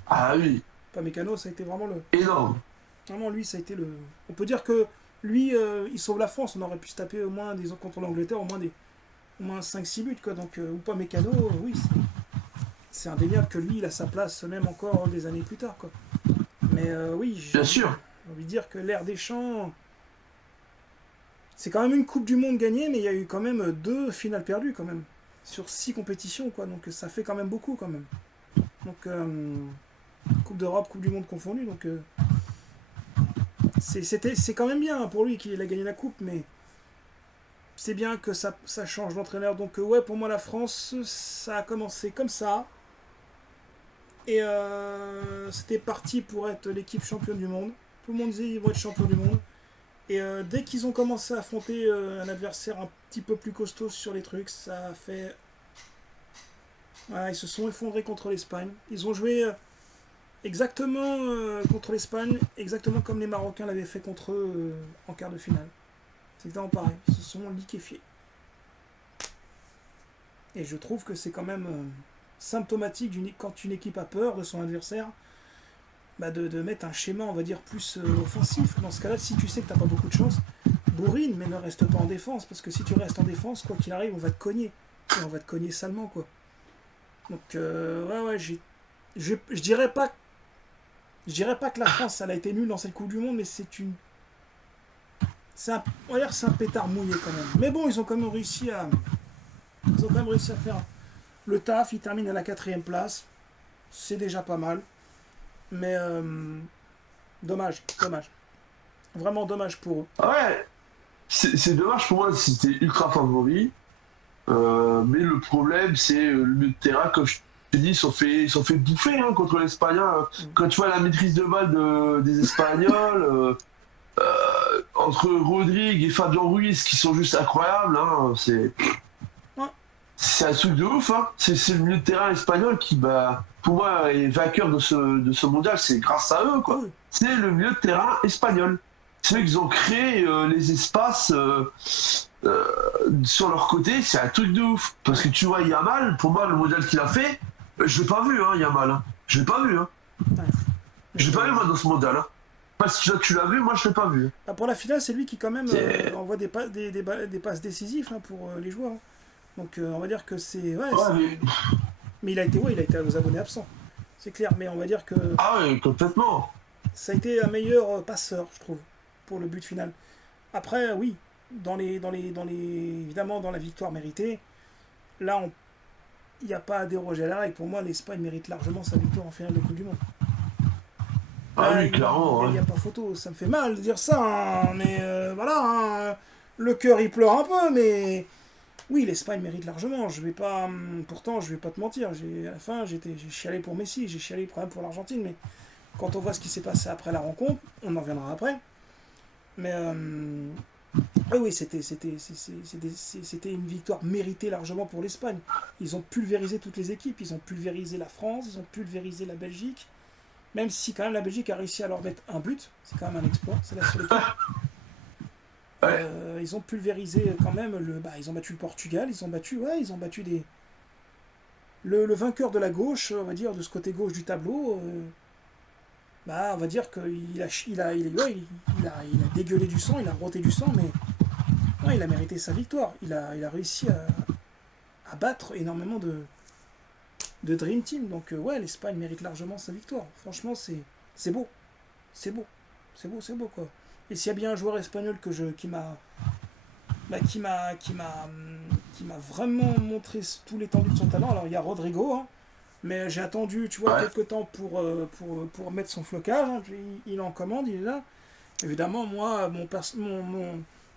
Ah oui, Upamecano, ça a été vraiment le... énorme. Vraiment, lui, ça a été le... On peut dire que lui, il sauve la France. On aurait pu se taper au moins, des contre l'Angleterre, au moins 5-6 buts, quoi. Donc, Upamecano, oui, c'est indéniable que lui, il a sa place, même encore des années plus tard, quoi. Mais oui, Bien sûr. j'ai envie de dire que l'ère des champs... C'est quand même une Coupe du Monde gagnée, mais il y a eu quand même 2 finales perdues, quand même. Sur 6 compétitions, quoi. Donc, ça fait quand même beaucoup, quand même. Donc, Coupe d'Europe, Coupe du Monde confondue, donc... c'est quand même bien pour lui qu'il a gagné la coupe, mais c'est bien que ça change d'entraîneur. Donc ouais, pour moi la France, ça a commencé comme ça. Et c'était parti pour être l'équipe championne du monde. Tout le monde disait qu'ils vont être champions du monde. Et dès qu'ils ont commencé à affronter un adversaire un petit peu plus costaud sur les trucs, ça a fait... Voilà, ils se sont effondrés contre l'Espagne. Ils ont joué exactement contre l'Espagne, exactement comme les Marocains l'avaient fait contre eux en quart de finale. C'est exactement pareil. Ils se sont liquéfiés. Et je trouve que c'est quand même symptomatique quand une équipe a peur de son adversaire, bah de mettre un schéma, on va dire, plus offensif. Dans ce cas-là, si tu sais que t'as pas beaucoup de chance, bourrine, mais ne reste pas en défense. Parce que si tu restes en défense, quoi qu'il arrive, on va te cogner. Et on va te cogner salement, quoi. Donc, ouais, je dirais pas... Je dirais pas que la France, elle a été nulle dans cette Coupe du Monde, mais c'est une... On va dire que c'est un pétard mouillé quand même. Mais bon, ils ont quand même réussi à... Ils ont quand même réussi à faire le taf. Ils terminent à la 4e place. C'est déjà pas mal. Mais dommage. Vraiment dommage pour eux. Ouais, c'est dommage pour moi, c'était ultra favori. Mais le problème, c'est le milieu de terrain, comme je te dis, ils sont fait bouffer hein, contre l'Espagne. Quand tu vois la maîtrise de balle des Espagnols, entre Rodrigue et Fabien Ruiz, qui sont juste incroyables, hein, Ouais. c'est un truc de ouf. Hein. C'est le milieu de terrain espagnol qui, bah, pour moi, est vainqueur de ce mondial. C'est grâce à eux, quoi. Oui. C'est le milieu de terrain espagnol. C'est eux qui ont créé les espaces sur leur côté. C'est un truc de ouf. Parce que tu vois, Yamal, pour moi, le mondial qu'il a fait, je l'ai pas vu, hein, Yamal. Hein. Je l'ai pas vu. Hein. Ouais. Je l'ai pas vu, moi, dans ce mondial. Hein. Parce que tu l'as vu, moi, je l'ai pas vu. Bah, pour la finale, c'est lui qui quand même C'est... envoie des passes décisives hein, pour les joueurs. Hein. Donc on va dire que c'est... Ouais, Ouais, c'est... mais... Mais il a été aux abonnés absents. C'est clair, mais on va dire que Ah ouais, complètement. ça a été un meilleur passeur, je trouve, pour le but final. Après, oui, évidemment, dans la victoire méritée, là, il n'y a pas à déroger à la règle. Pour moi, l'Espagne mérite largement sa victoire en finale de Coupe du Monde. Ah Là, oui, clairement. il n'y Hein. a pas photo. Ça me fait mal de dire ça, hein, mais voilà, hein, le cœur il pleure un peu, mais oui, l'Espagne mérite largement. Je vais pas, pourtant, je vais pas te mentir. À la fin, j'ai chialé pour Messi, j'ai chialé quand même pour l'Argentine, mais quand on voit ce qui s'est passé après la rencontre, on en reviendra après. Mais oui, c'était une victoire méritée largement pour l'Espagne. Ils ont pulvérisé toutes les équipes. Ils ont pulvérisé la France, ils ont pulvérisé la Belgique. Même si quand même la Belgique a réussi à leur mettre un but, c'est quand même un exploit. C'est la seule équipe. Ouais. Ils ont pulvérisé quand même ils ont battu le Portugal. Ils ont battu le vainqueur de la gauche, on va dire de ce côté gauche du tableau. On va dire qu'il a dégueulé du sang, il a roté du sang, mais ouais, il a mérité sa victoire. Il a réussi à battre énormément de Dream Team. Donc ouais, l'Espagne mérite largement sa victoire. Franchement, c'est beau. C'est beau. C'est beau, quoi. Et s'il y a bien un joueur espagnol qui m'a vraiment montré tout l'étendue de son talent, alors il y a Rodrigo, hein, mais j'ai attendu, tu vois, Ouais. quelques temps pour mettre son flocage. Hein, puis il est en commande, il est là. Évidemment, moi,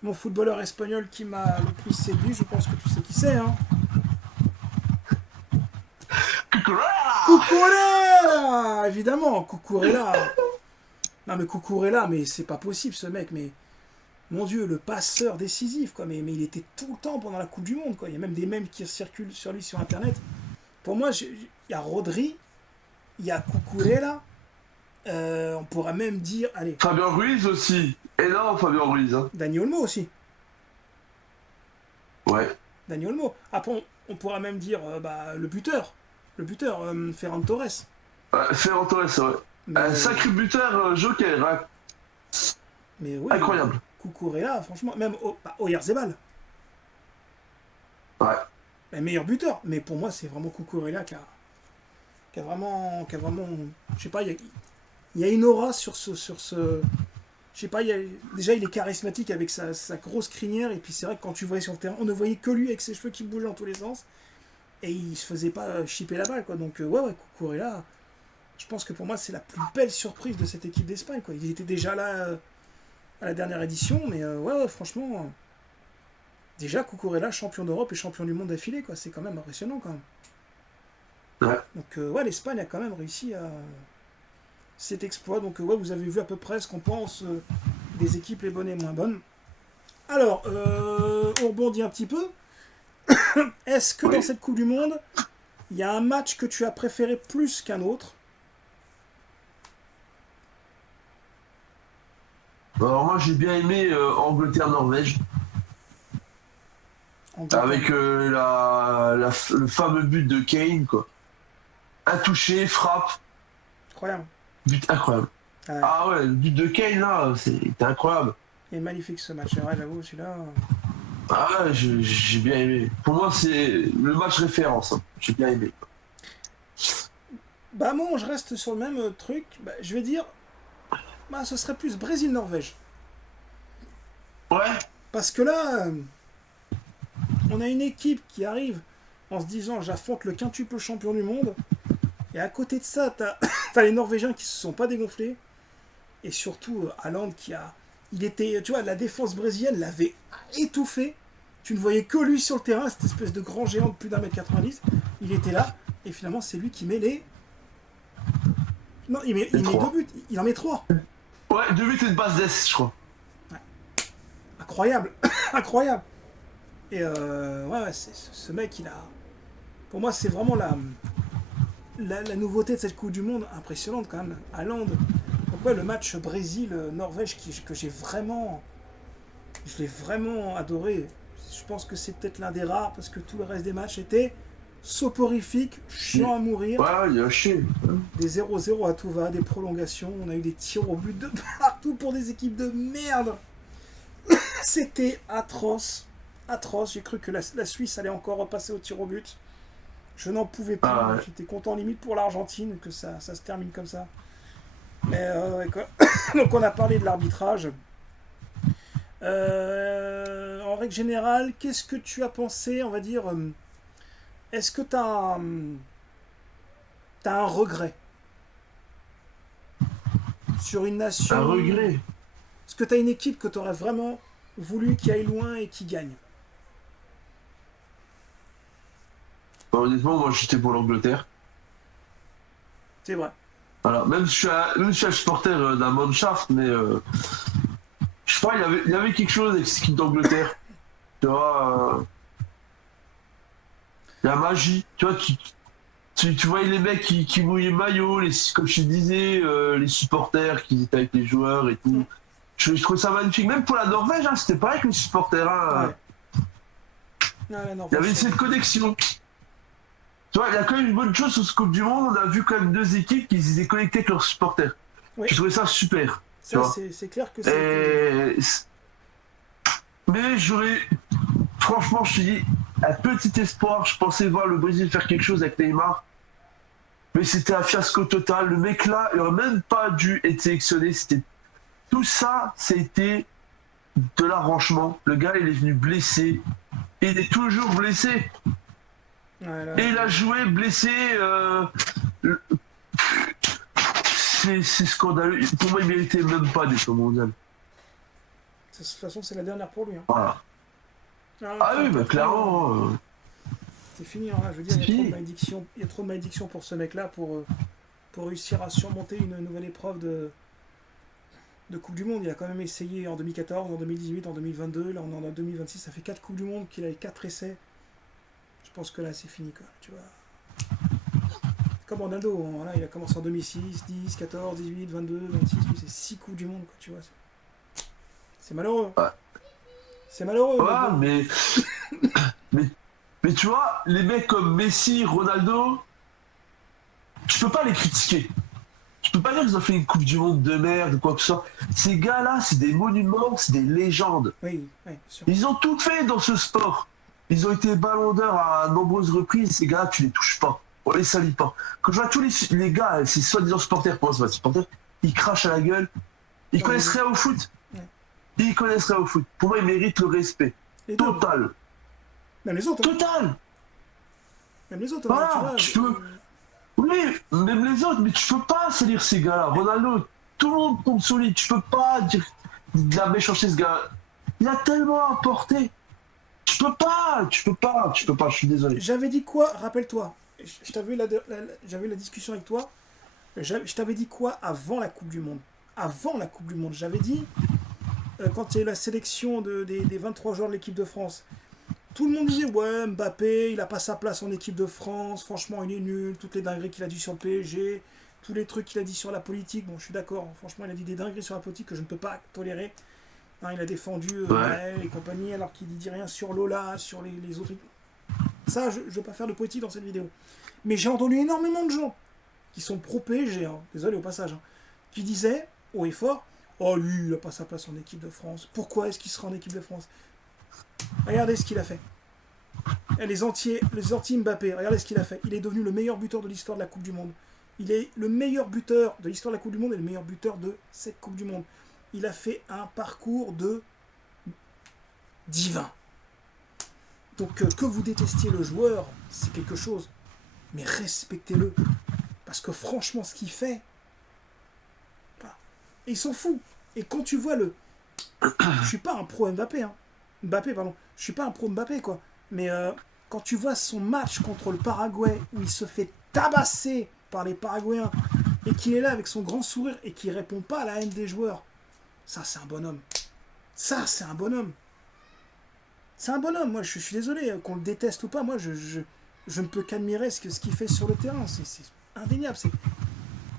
mon footballeur espagnol qui m'a le plus séduit, je pense que tu sais qui c'est, hein. Cucurella! Évidemment, Cucurella. Non mais Cucurella, mais c'est pas possible ce mec, mais mon Dieu, le passeur décisif, quoi. Mais il était tout le temps pendant la Coupe du Monde, quoi. Il y a même des mèmes qui circulent sur lui sur Internet. Pour moi, il y a Rodri, il y a Cucurella. On pourra même dire, allez, Fabien Ruiz aussi. Énorme Fabien Ruiz. Hein. Dani Olmo aussi. Ouais. Dani Olmo. Après, on pourra même dire le buteur. Le buteur, Ferran Torres. Ferran Torres, c'est vrai. Mais, Un sacré buteur joker. Hein. mais oui, Incroyable. Cucurella, franchement, même Oyarzabal, Ouais. le meilleur buteur. Mais pour moi, c'est vraiment Cucurella qui a vraiment, je sais pas, il y a une aura sur ce, je sais pas, déjà il est charismatique avec sa grosse crinière et puis c'est vrai que quand tu voyais sur le terrain, on ne voyait que lui avec ses cheveux qui bougeaient dans tous les sens et il se faisait pas chipper la balle quoi. Donc ouais, Cucurella, je pense que pour moi c'est la plus belle surprise de cette équipe d'Espagne quoi. Il était déjà là à la dernière édition, mais ouais, franchement, déjà Cucurella champion d'Europe et champion du monde d'affilée quoi. C'est quand même impressionnant quand même. Ouais. Donc ouais, l'Espagne a quand même réussi à cet exploit. Donc ouais, vous avez vu à peu près ce qu'on pense des équipes les bonnes et moins bonnes. Alors, on rebondit un petit peu. Est-ce que dans Oui. cette Coupe du Monde, il y a un match que tu as préféré plus qu'un autre? Alors moi j'ai bien aimé Angleterre-Norvège. Angleterre. Avec le fameux but de Kane, quoi. Intouché, frappe, Incroyable. but incroyable. Ouais. Ah ouais, le but de Kane là, c'était incroyable. Il est magnifique ce match. Ouais, j'avoue, celui-là. Ah ouais, j'ai bien aimé. Pour moi, c'est le match référence. Hein. J'ai bien aimé. Bah moi, je reste sur le même truc. Bah, je vais dire, bah, ce serait plus Brésil-Norvège. Ouais, Parce que là, on a une équipe qui arrive en se disant j'affronte le quintuple champion du monde. Et à côté de ça, t'as les Norvégiens qui se sont pas dégonflés. Et surtout, Haaland qui a. Il était. Tu vois, la défense brésilienne l'avait étouffé. Tu ne voyais que lui sur le terrain, cette espèce de grand géant de plus d'un mètre 90. Il était là. Et finalement, c'est lui qui met les. Non, il met 2 buts. Il en met 3. ouais, 2 buts et une passe d'ess, je crois. Incroyable. Incroyable. Et ouais, ce mec, il a. Pour moi, c'est vraiment la nouveauté de cette Coupe du Monde impressionnante quand même. Haaland. Donc ouais, le match Brésil-Norvège que je l'ai vraiment adoré. Je pense que c'est peut-être l'un des rares parce que tout le reste des matchs était soporifique, chiant à mourir. Ouais, il a chier. Des 0-0 à tout va, des prolongations. On a eu des tirs au but de partout pour des équipes de merde. C'était atroce. Atroce. J'ai cru que la Suisse allait encore repasser au tir au but. Je n'en pouvais plus. Ah ouais. J'étais content limite pour l'Argentine que ça se termine comme ça. Mais donc on a parlé de l'arbitrage. En règle générale, qu'est-ce que tu as pensé, on va dire, est-ce que tu as, un regret sur une nation? Un regret. Est-ce que tu as une équipe que tu aurais vraiment voulu qui aille loin et qui gagne? Bah, honnêtement, moi j'étais pour l'Angleterre. C'est vrai. Voilà. Même si je suis un supporter d'un Mannschaft, mais je sais pas, il y avait quelque chose avec cette équipe d'Angleterre. Tu vois, la magie. Tu vois, tu voyais les mecs qui mouillaient le maillot, comme je te disais, les supporters qui étaient avec les joueurs et tout. Je trouve ça magnifique. Même pour la Norvège, hein, c'était pareil que les supporters. Hein, Ouais. Ouais, non, il y avait franchement. cette connexion. Tu vois, il y a quand même une bonne chose sur ce Coupe du Monde. On a vu quand même 2 équipes qui étaient connectées avec leurs supporters. Oui. J'ai trouvé ça super. Tu Ça, vois. c'est clair que c'est. Mais j'aurais, franchement, je te dis, un petit espoir. Je pensais voir le Brésil faire quelque chose avec Neymar. Mais c'était un fiasco total. Le mec là, il aurait même pas dû être sélectionné. Tout ça, c'était de l'arrangement. Le gars, il est venu blessé. Et il est toujours blessé. Ouais, là, Et il a joué blessé. C'est scandaleux. Pour moi, il méritait même pas d'être au mondial. De toute façon, c'est la dernière pour lui. Hein. Voilà. Ah, Ah oui, bah 34 ans, clairement, c'est fini. Hein. Je veux dire, il c'est y a trop de fini. malédictions. Il y a trop de malédictions pour ce mec-là pour réussir à surmonter une nouvelle épreuve de Coupe du Monde. Il a quand même essayé en 2014, en 2018, en 2022. Là, on en a 2026. Ça fait 4 Coupes du Monde qu'il a 4 essais. Je pense que là, c'est fini. Quoi, tu vois. Comme Ronaldo. Hein, voilà, il a commencé en 2006, 10, 14, 18, 22, 26. Lui, c'est 6 Coupes du Monde. Quoi, tu vois. C'est malheureux. Ouais, C'est malheureux, mais ouais, bon. mais, mais tu vois, les mecs comme Messi, Ronaldo, tu peux pas les critiquer. Tu peux pas dire qu'ils ont fait une Coupe du Monde de merde ou quoi que ce soit. Ces gars-là, c'est des monuments, c'est des légendes. Oui, oui, bien sûr. Ils ont tout fait dans ce sport. Ils ont été ballons d'or à nombreuses reprises. Ces gars, tu les touches pas. On les salit pas. Quand je vois tous les gars, ces soi-disant supporters, pour moi, c'est pas des supporters, ils crachent à la gueule. Ils Non, mais connaissent rien au foot. ouais. Ils connaissent rien au foot. Pour moi, ils méritent le respect. Les deux. Total. Même les autres. Hein. Total. Même les autres. Tu Voilà. vois. Tu peux. Oui, même les autres, mais tu peux pas salir ces gars-là. Ronaldo, tout le monde compte sur lui. Tu peux pas dire de la méchanceté, ce gars. Il a tellement apporté. Tu peux pas, je suis désolé. J'avais dit quoi? Rappelle-toi. Je t'avais j'avais eu la discussion avec toi. Je t'avais dit quoi avant la Coupe du Monde? Avant la Coupe du Monde, j'avais dit, quand il y a eu la sélection des 23 joueurs de l'équipe de France, tout le monde disait ouais, Mbappé, il a pas sa place en équipe de France, franchement, il est nul, toutes les dingueries qu'il a dit sur le PSG, tous les trucs qu'il a dit sur la politique, bon, je suis d'accord, franchement, il a dit des dingueries sur la politique que je ne peux pas tolérer. Hein, il a défendu Ouais. Naël et compagnie, alors qu'il ne dit rien sur Lola, sur les autres. Ça, je ne veux pas faire de politique dans cette vidéo. Mais j'ai entendu énormément de gens qui sont pro-PSG, hein, désolé au passage, hein, qui disaient, haut et fort, oh lui, il n'a pas sa place en équipe de France. Pourquoi est-ce qu'il sera en équipe de France? Regardez ce qu'il a fait. Et les anti-Mbappé, regardez ce qu'il a fait. Il est devenu le meilleur buteur de l'histoire de la Coupe du Monde. Il est le meilleur buteur de l'histoire de la Coupe du Monde et le meilleur buteur de cette Coupe du Monde. Il a fait un parcours de divin. Donc que vous détestiez le joueur, c'est quelque chose. Mais respectez-le. Parce que franchement, ce qu'il fait, voilà. Et il s'en fout. Et quand tu vois le... Je suis pas un pro Mbappé, hein. Mbappé, pardon. Je suis pas un pro Mbappé, quoi. Mais quand tu vois son match contre le Paraguay, où il se fait tabasser par les Paraguayens, et qu'il est là avec son grand sourire, et qu'il répond pas à la haine des joueurs, ça, c'est un bonhomme. Ça, c'est un bonhomme. C'est un bonhomme. Moi, je suis désolé, qu'on le déteste ou pas, moi, je ne peux qu'admirer ce qu'il fait sur le terrain. C'est indéniable.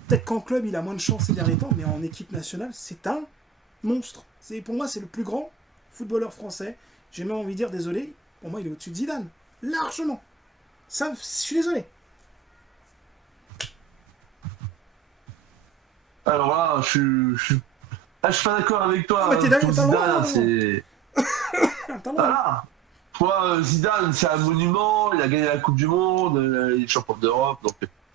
Peut-être qu'en club, il a moins de chance ces derniers temps, mais en équipe nationale, c'est un monstre. Pour moi, c'est le plus grand footballeur français. J'ai même envie de dire, désolé, pour moi, il est au-dessus de Zidane. Largement. Ça, je suis désolé. Alors là, je suis pas d'accord avec Ah, mais toi t'es pour d'accord, t'as le droit, Zidane. hein. C'est T'as le droit. Hein. voilà. Toi, Zidane, c'est un monument. Il a gagné la Coupe du Monde. Il est champion d'Europe. Donc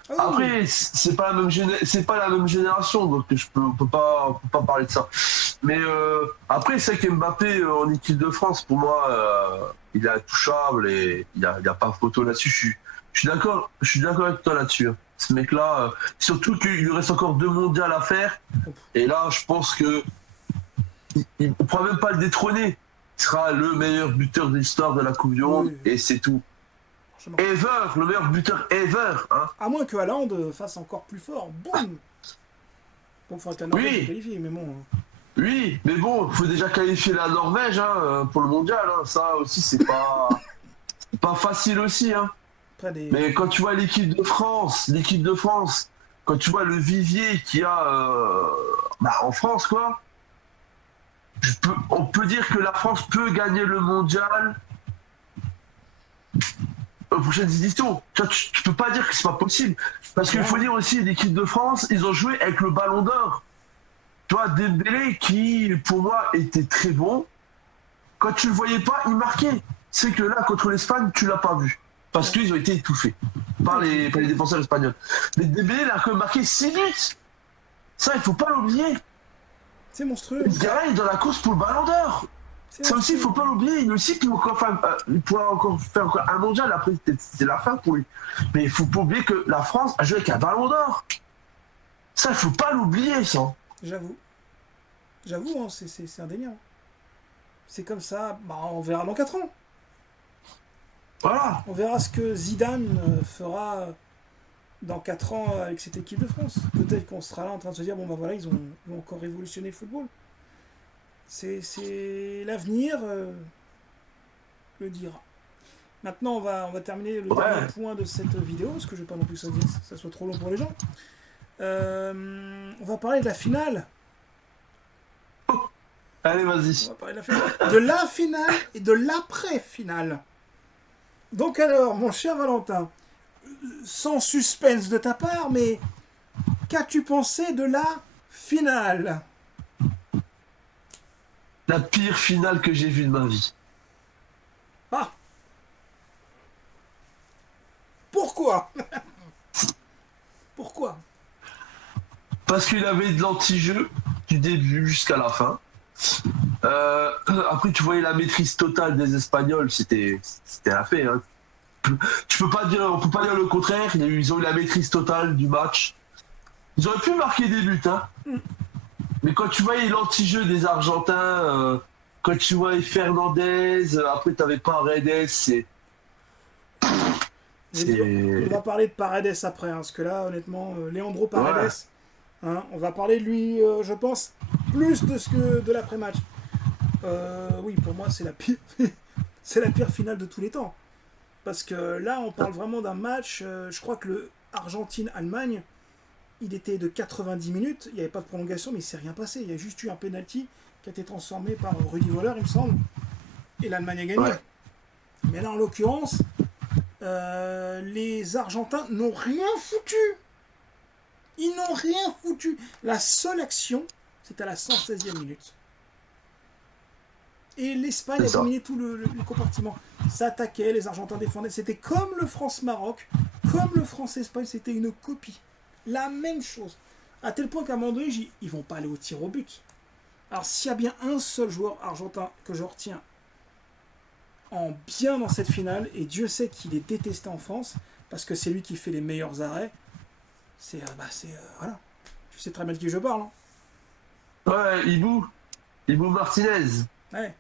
Ah oui, après, c'est pas la même génération. Donc on peut pas parler de ça. Mais après, c'est que Mbappé en équipe de France, pour moi, il est intouchable et il y a pas photo là-dessus. Je suis d'accord avec toi là-dessus. Hein. Ce mec-là, surtout qu'il lui reste encore 2 mondiales à faire. Et là, je pense que on ne pourra même pas le détrôner. Il sera le meilleur buteur de l'histoire de la Coupe du Monde oui, et c'est tout. franchement. Ever, le meilleur buteur ever. Hein. À moins que Haaland fasse encore plus fort. Boum. Bon, il faudrait que la Norvège se Oui, qualifie, mais bon. oui, mais bon, il faut déjà qualifier la Norvège pour le mondial. Hein. Ça aussi, c'est pas facile aussi. Hein. Après des. Mais quand tu vois l'équipe de France, quand tu vois le vivier qu'il y a en France, quoi, on peut dire que la France peut gagner le mondial aux prochaines éditions. Tu peux pas dire que c'est pas possible. Parce qu'il faut dire aussi, l'équipe de France, ils ont joué avec le ballon d'or. Tu vois, Dembélé, qui, pour moi, était très bon, quand tu le voyais pas, il marquait. C'est que là, contre l'Espagne, tu l'as pas vu. Parce qu'ils ont été étouffés par les défenseurs espagnols. Mais Dembélé, il a quand même marqué 6 buts. Ça, il faut pas l'oublier. C'est monstrueux. Ce gars-là, il est dans la course pour le ballon d'or. C'est Ça aussi, il monstrueux. faut pas l'oublier. Il aussi, il pourra encore faire un mondial. Après, c'est la fin pour lui. Mais il faut pas oublier que la France a joué avec un ballon d'or. Ça, il faut pas l'oublier, ça. J'avoue. J'avoue, hein, c'est indéniable. C'est comme ça. Bah, on verra dans 4 ans. Voilà. On verra ce que Zidane fera dans 4 ans avec cette équipe de France. Peut-être qu'on sera là en train de se dire, bon bah voilà, ils ont encore révolutionné le football. C'est l'avenir le dira. Maintenant, on va terminer le dernier Ouais. point de cette vidéo, parce que je ne veux pas non plus que ça soit trop long pour les gens. On va parler de la finale. Allez, On vas-y. va parler de la finale. De la finale et de l'après-finale. Donc alors, mon cher Valentin, sans suspense de ta part, mais qu'as-tu pensé de la finale? La pire finale que j'ai vue de ma vie. Ah, pourquoi? Pourquoi? Parce qu'il avait de l'anti-jeu du début jusqu'à la fin. Euh, Après, tu voyais la maîtrise totale des Espagnols, c'était la fait. Hein. Tu peux pas dire, on peut pas dire le contraire. Ils ont eu la maîtrise totale du match. Ils auraient pu marquer des buts, hein. Mais quand tu voyais l'anti-jeu des Argentins, quand tu voyais Fernandez, après t'avais Paredes, On c'est, va parler de Paredes après, hein, parce que là, honnêtement, Leandro Paredes, ouais, hein, on va parler de lui, je pense, plus de ce que de l'après-match. Oui, pour moi, c'est la pire, c'est la pire finale de tous les temps. Parce que là, on parle vraiment d'un match. Je crois que le Argentine-Allemagne, il était de 90 minutes. Il n'y avait pas de prolongation, mais il ne s'est rien passé. Il y a juste eu un penalty qui a été transformé par Rudy Voller, il me semble. Et l'Allemagne a ouais, gagné. Mais là, en l'occurrence, les Argentins n'ont rien foutu. Ils n'ont rien foutu. La seule action, c'est à la 116e minute. Et l'Espagne c'est a ça. dominé tout le compartiment. Ça attaquait, les Argentins défendaient. C'était comme le France-Maroc, comme le France-Espagne, c'était une copie. La même chose. À tel point qu'à un moment donné, ils vont pas aller au tir au but. Alors s'il y a bien un seul joueur argentin que je retiens en bien dans cette finale, et Dieu sait qu'il est détesté en France, parce que c'est lui qui fait les meilleurs arrêts, voilà. Tu sais très bien de qui je parle. Hein. Ouais, Ibu Martinez. Ouais.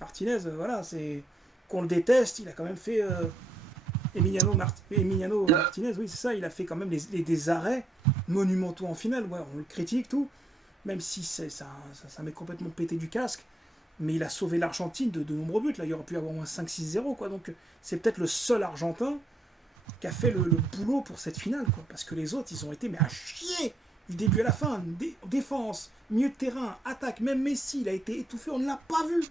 Martinez, voilà, c'est qu'on le déteste, il a quand même fait Emiliano Il a- Martinez, oui, c'est ça, il a fait quand même des arrêts monumentaux en finale. Ouais, on le critique, tout, même si ça m'est complètement pété du casque. Mais il a sauvé l'Argentine de nombreux buts. Là, il y aurait pu avoir au moins 5-6-0, quoi. Donc, c'est peut-être le seul Argentin qui a fait le boulot pour cette finale, quoi. Parce que les autres, ils ont été mais à chier du début à la fin. Défense, milieu de terrain, attaque. Même Messi, il a été étouffé, on ne l'a pas vu.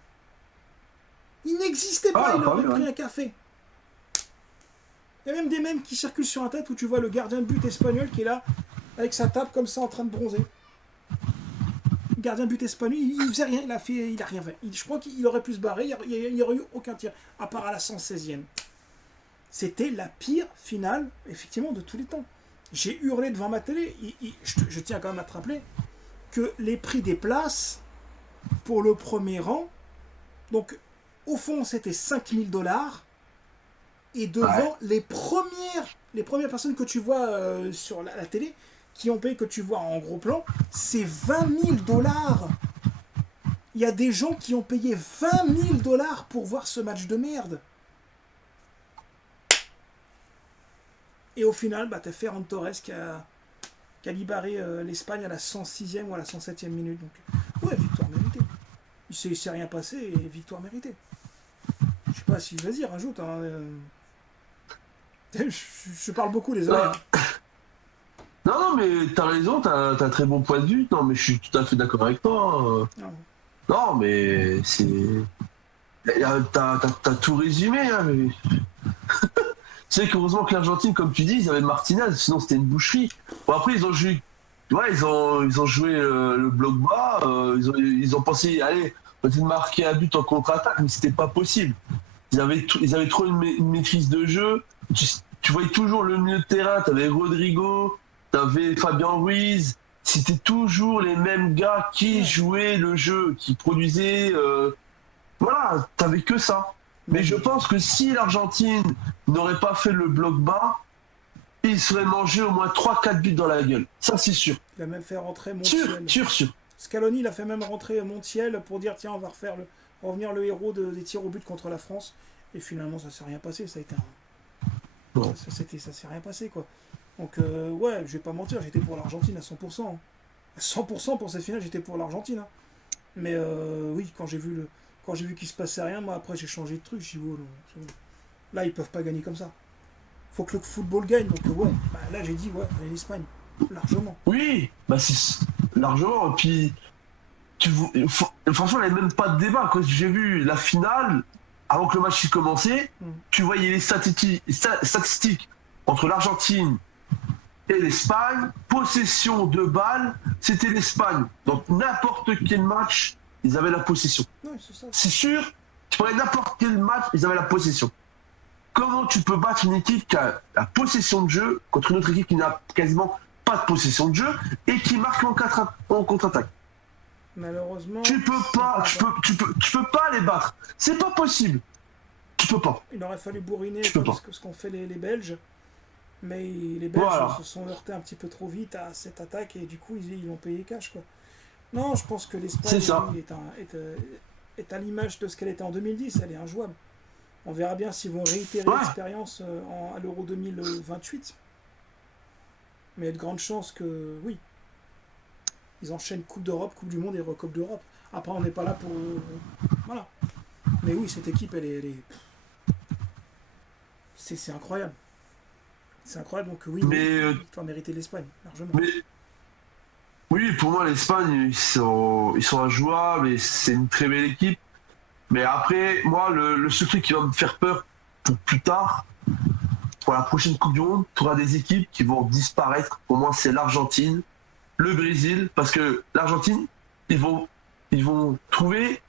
Il n'existait Ah, pas, on il a pas aurait vu, ouais. pris un café. Il y a même des mèmes qui circulent sur Internet où tu vois le gardien de but espagnol qui est là, avec sa table comme ça en train de bronzer. Le gardien de but espagnol, il faisait rien, il a rien fait. Je crois qu'il aurait pu se barrer, il n'y aurait eu aucun tir, à part à la 116e. C'était la pire finale, effectivement, de tous les temps. J'ai hurlé devant ma télé, je tiens quand même à te rappeler que les prix des places pour le premier rang, donc au fond c'était 5 000 $, et Ouais. devant les premières personnes que tu vois sur la télé, qui ont payé, que tu vois en gros plan, c'est 20 000 $. Il y a des gens qui ont payé 20 000 $ pour voir ce match de merde. Et au final, bah, t'as Ferran Torres qui a libéré l'Espagne à la 106e ou à la 107e minute. Donc, ouais, victoire méritée. Il s'est rien passé et victoire méritée. Je sais pas si, vas-y, rajoute. Hein, je parle beaucoup, désolé. Hein. Ah, non, non, mais t'as raison, t'as un très bon point de vue. Non, mais je suis tout à fait d'accord avec toi. Non. Non, mais c'est. T'as tout résumé, hein, mais. Tu sais qu'heureusement que l'Argentine, comme tu dis, ils avaient Martinez, sinon c'était une boucherie. Bon, après, ils ont joué. Ouais, ils ont joué le bloc bas. Ils ont pensé, allez, peut-être marquer un but en contre-attaque, mais c'était pas possible. Ils avaient trop une maîtrise de jeu. Tu voyais toujours le milieu de terrain. T'avais Rodrigo, t'avais Fabien Ruiz. C'était toujours les mêmes gars qui Ouais. jouaient le jeu, qui produisaient. Voilà, t'avais que ça. Mais je Même, pense que si l'Argentine n'aurait pas fait le bloc bas, il serait mangé au moins 3-4 buts dans la gueule. Ça, c'est sûr. il a même fait rentrer Sûr, Montiel. sûr, sûr. Scaloni, il a fait même rentrer Montiel pour dire tiens, on va refaire revenir le héros des tirs au but contre la France. Et finalement, ça s'est rien passé. Ça a été Non. ça s'est rien passé, quoi. Donc, ouais, je vais pas mentir, j'étais pour l'Argentine à 100%. Hein. À 100% pour cette finale, j'étais pour l'Argentine. Hein. Mais oui, quand j'ai vu qu'il se passait rien, moi après j'ai changé de truc. J'ai dit, oh, non, c'est bon. Là, ils peuvent pas gagner comme ça. Faut que le football gagne. Donc, ouais, bah, là j'ai dit, ouais, allez, l'Espagne. Largement. Oui, bah c'est largement. Et puis, franchement, il n'y avait même pas de débat. Quand j'ai vu la finale, avant que le match ait commencé, Mm. tu voyais les statistiques entre l'Argentine et l'Espagne. Possession de balles, c'était l'Espagne. Donc n'importe quel match, ils avaient la possession. Ouais, c'est ça. C'est sûr, tu prenais n'importe quel match, ils avaient la possession. Comment tu peux battre une équipe qui a la possession de jeu contre une autre équipe qui n'a quasiment pas de possession de jeu et qui marque en contre-attaque? Malheureusement, Tu peux pas, tu peux pas les battre. C'est pas possible. Tu peux pas. il aurait fallu bourriner Tu peux comme pas. ce qu'ont fait les Belges. Mais les Belges Voilà. se sont heurtés un petit peu trop vite à cette attaque et du coup ils ont payé cash, quoi. Non, je pense que C'est l'Espagne, ça. oui, est à l'image de ce qu'elle était en 2010. Elle est injouable. On verra bien s'ils vont réitérer Ouais. l'expérience à l'Euro 2028. Mais il y a de grandes chances que, oui, ils enchaînent Coupe d'Europe, Coupe du Monde et Recoupe d'Europe. Après, on n'est pas là pour. Voilà. Mais oui, cette équipe, c'est incroyable. C'est incroyable. Donc, oui, oui, Mais, victoire méritée de l'Espagne, largement. mais oui, pour moi, l'Espagne, ils sont injouables et c'est une très belle équipe. Mais après, moi, le seul truc qui va me faire peur pour plus tard, pour la prochaine Coupe du Monde, tu auras des équipes qui vont disparaître. Pour moi, c'est l'Argentine, le Brésil, parce que l'Argentine, ils vont, ils vont trouver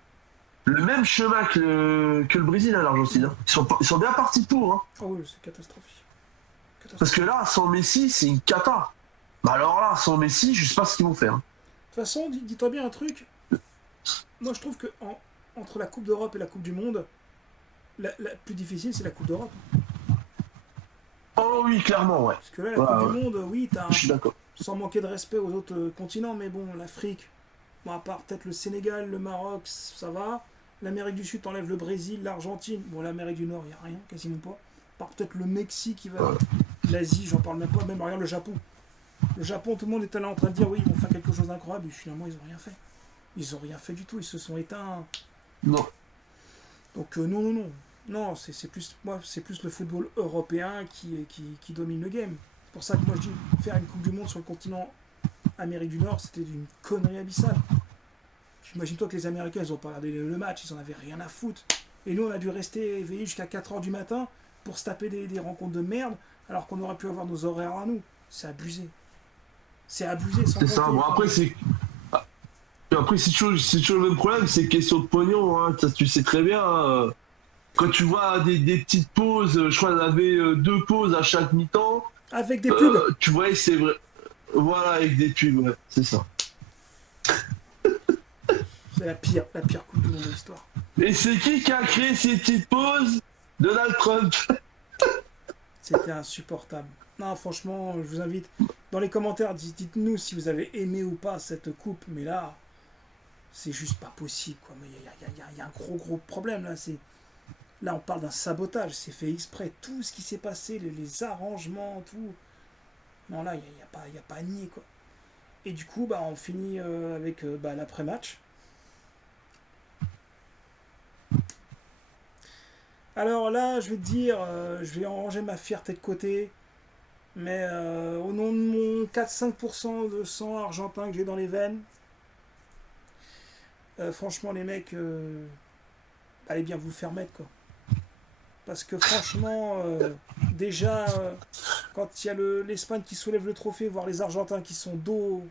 le même chemin que le Brésil, hein, l'Argentine. Hein. Ils sont bien partis pour. Hein. Oh oui, c'est catastrophique. Parce que Catastrophique. là, sans Messi, c'est une cata. Bah alors là, sans Messi, je sais pas ce qu'ils vont faire. Hein. De toute façon, dis-toi bien un truc. Moi, je trouve que entre la Coupe d'Europe et la Coupe du Monde, la plus difficile, c'est la Coupe d'Europe. Oh oui, clairement, ouais. Parce que là, la Ouais, Coupe du ouais. Monde, oui, Je suis d'accord. sans manquer de respect aux autres continents, mais bon, l'Afrique, bon, à part peut-être le Sénégal, le Maroc, ça va. L'Amérique du Sud, t'enlèves le Brésil, l'Argentine. Bon, l'Amérique du Nord, il n'y a rien, quasiment pas. À part peut-être le Mexique qui va. Ouais. L'Asie, j'en parle même pas. Même regarde le Japon. Le Japon, tout le monde était là en train de dire oui, ils vont faire quelque chose d'incroyable. Et finalement, ils n'ont rien fait. Ils n'ont rien fait du tout. Ils se sont éteints. Non. Donc, non, non, non. Non, c'est plus, moi, c'est plus le football européen qui domine le game. C'est pour ça que moi, je dis faire une Coupe du Monde sur le continent Amérique du Nord, c'était d'une connerie abyssale. Imagine-toi que les Américains, ils ont pas regardé le match, ils en avaient rien à foutre. Et nous, on a dû rester éveillés jusqu'à 4h du matin pour se taper des rencontres de merde, alors qu'on aurait pu avoir nos horaires à nous. C'est abusé. C'est abusé sans C'est ça. compter. Bon, après, c'est toujours le même problème, c'est question de pognon. Hein. Ça, tu sais très bien. Hein. Quand tu vois des petites pauses, je crois qu'il y en avait deux pauses à chaque mi-temps. Avec des pubs. Tu vois, c'est vrai. Voilà, avec des pubs, ouais, c'est ça. C'est la pire Coupe du Monde de l'histoire. Et c'est qui a créé ces petites pauses? Donald Trump. C'était insupportable. Non, franchement, je vous invite. Dans les commentaires, dites-nous si vous avez aimé ou pas cette coupe. Mais là, c'est juste pas possible, quoi. Mais il y a un gros problème là. Là, on parle d'un sabotage. C'est fait exprès. Tout ce qui s'est passé, les arrangements, tout. Non, là, il y a pas à nier, quoi. Et du coup, bah, on finit avec l'après-match. Alors là, je vais te dire, je vais ranger ma fierté de côté. Mais au nom de mon 4-5% de sang argentin que j'ai dans les veines, franchement, les mecs, allez bien vous le faire mettre, quoi. Parce que franchement, déjà, quand il y a l'Espagne qui soulève le trophée, voir les Argentins qui sont dos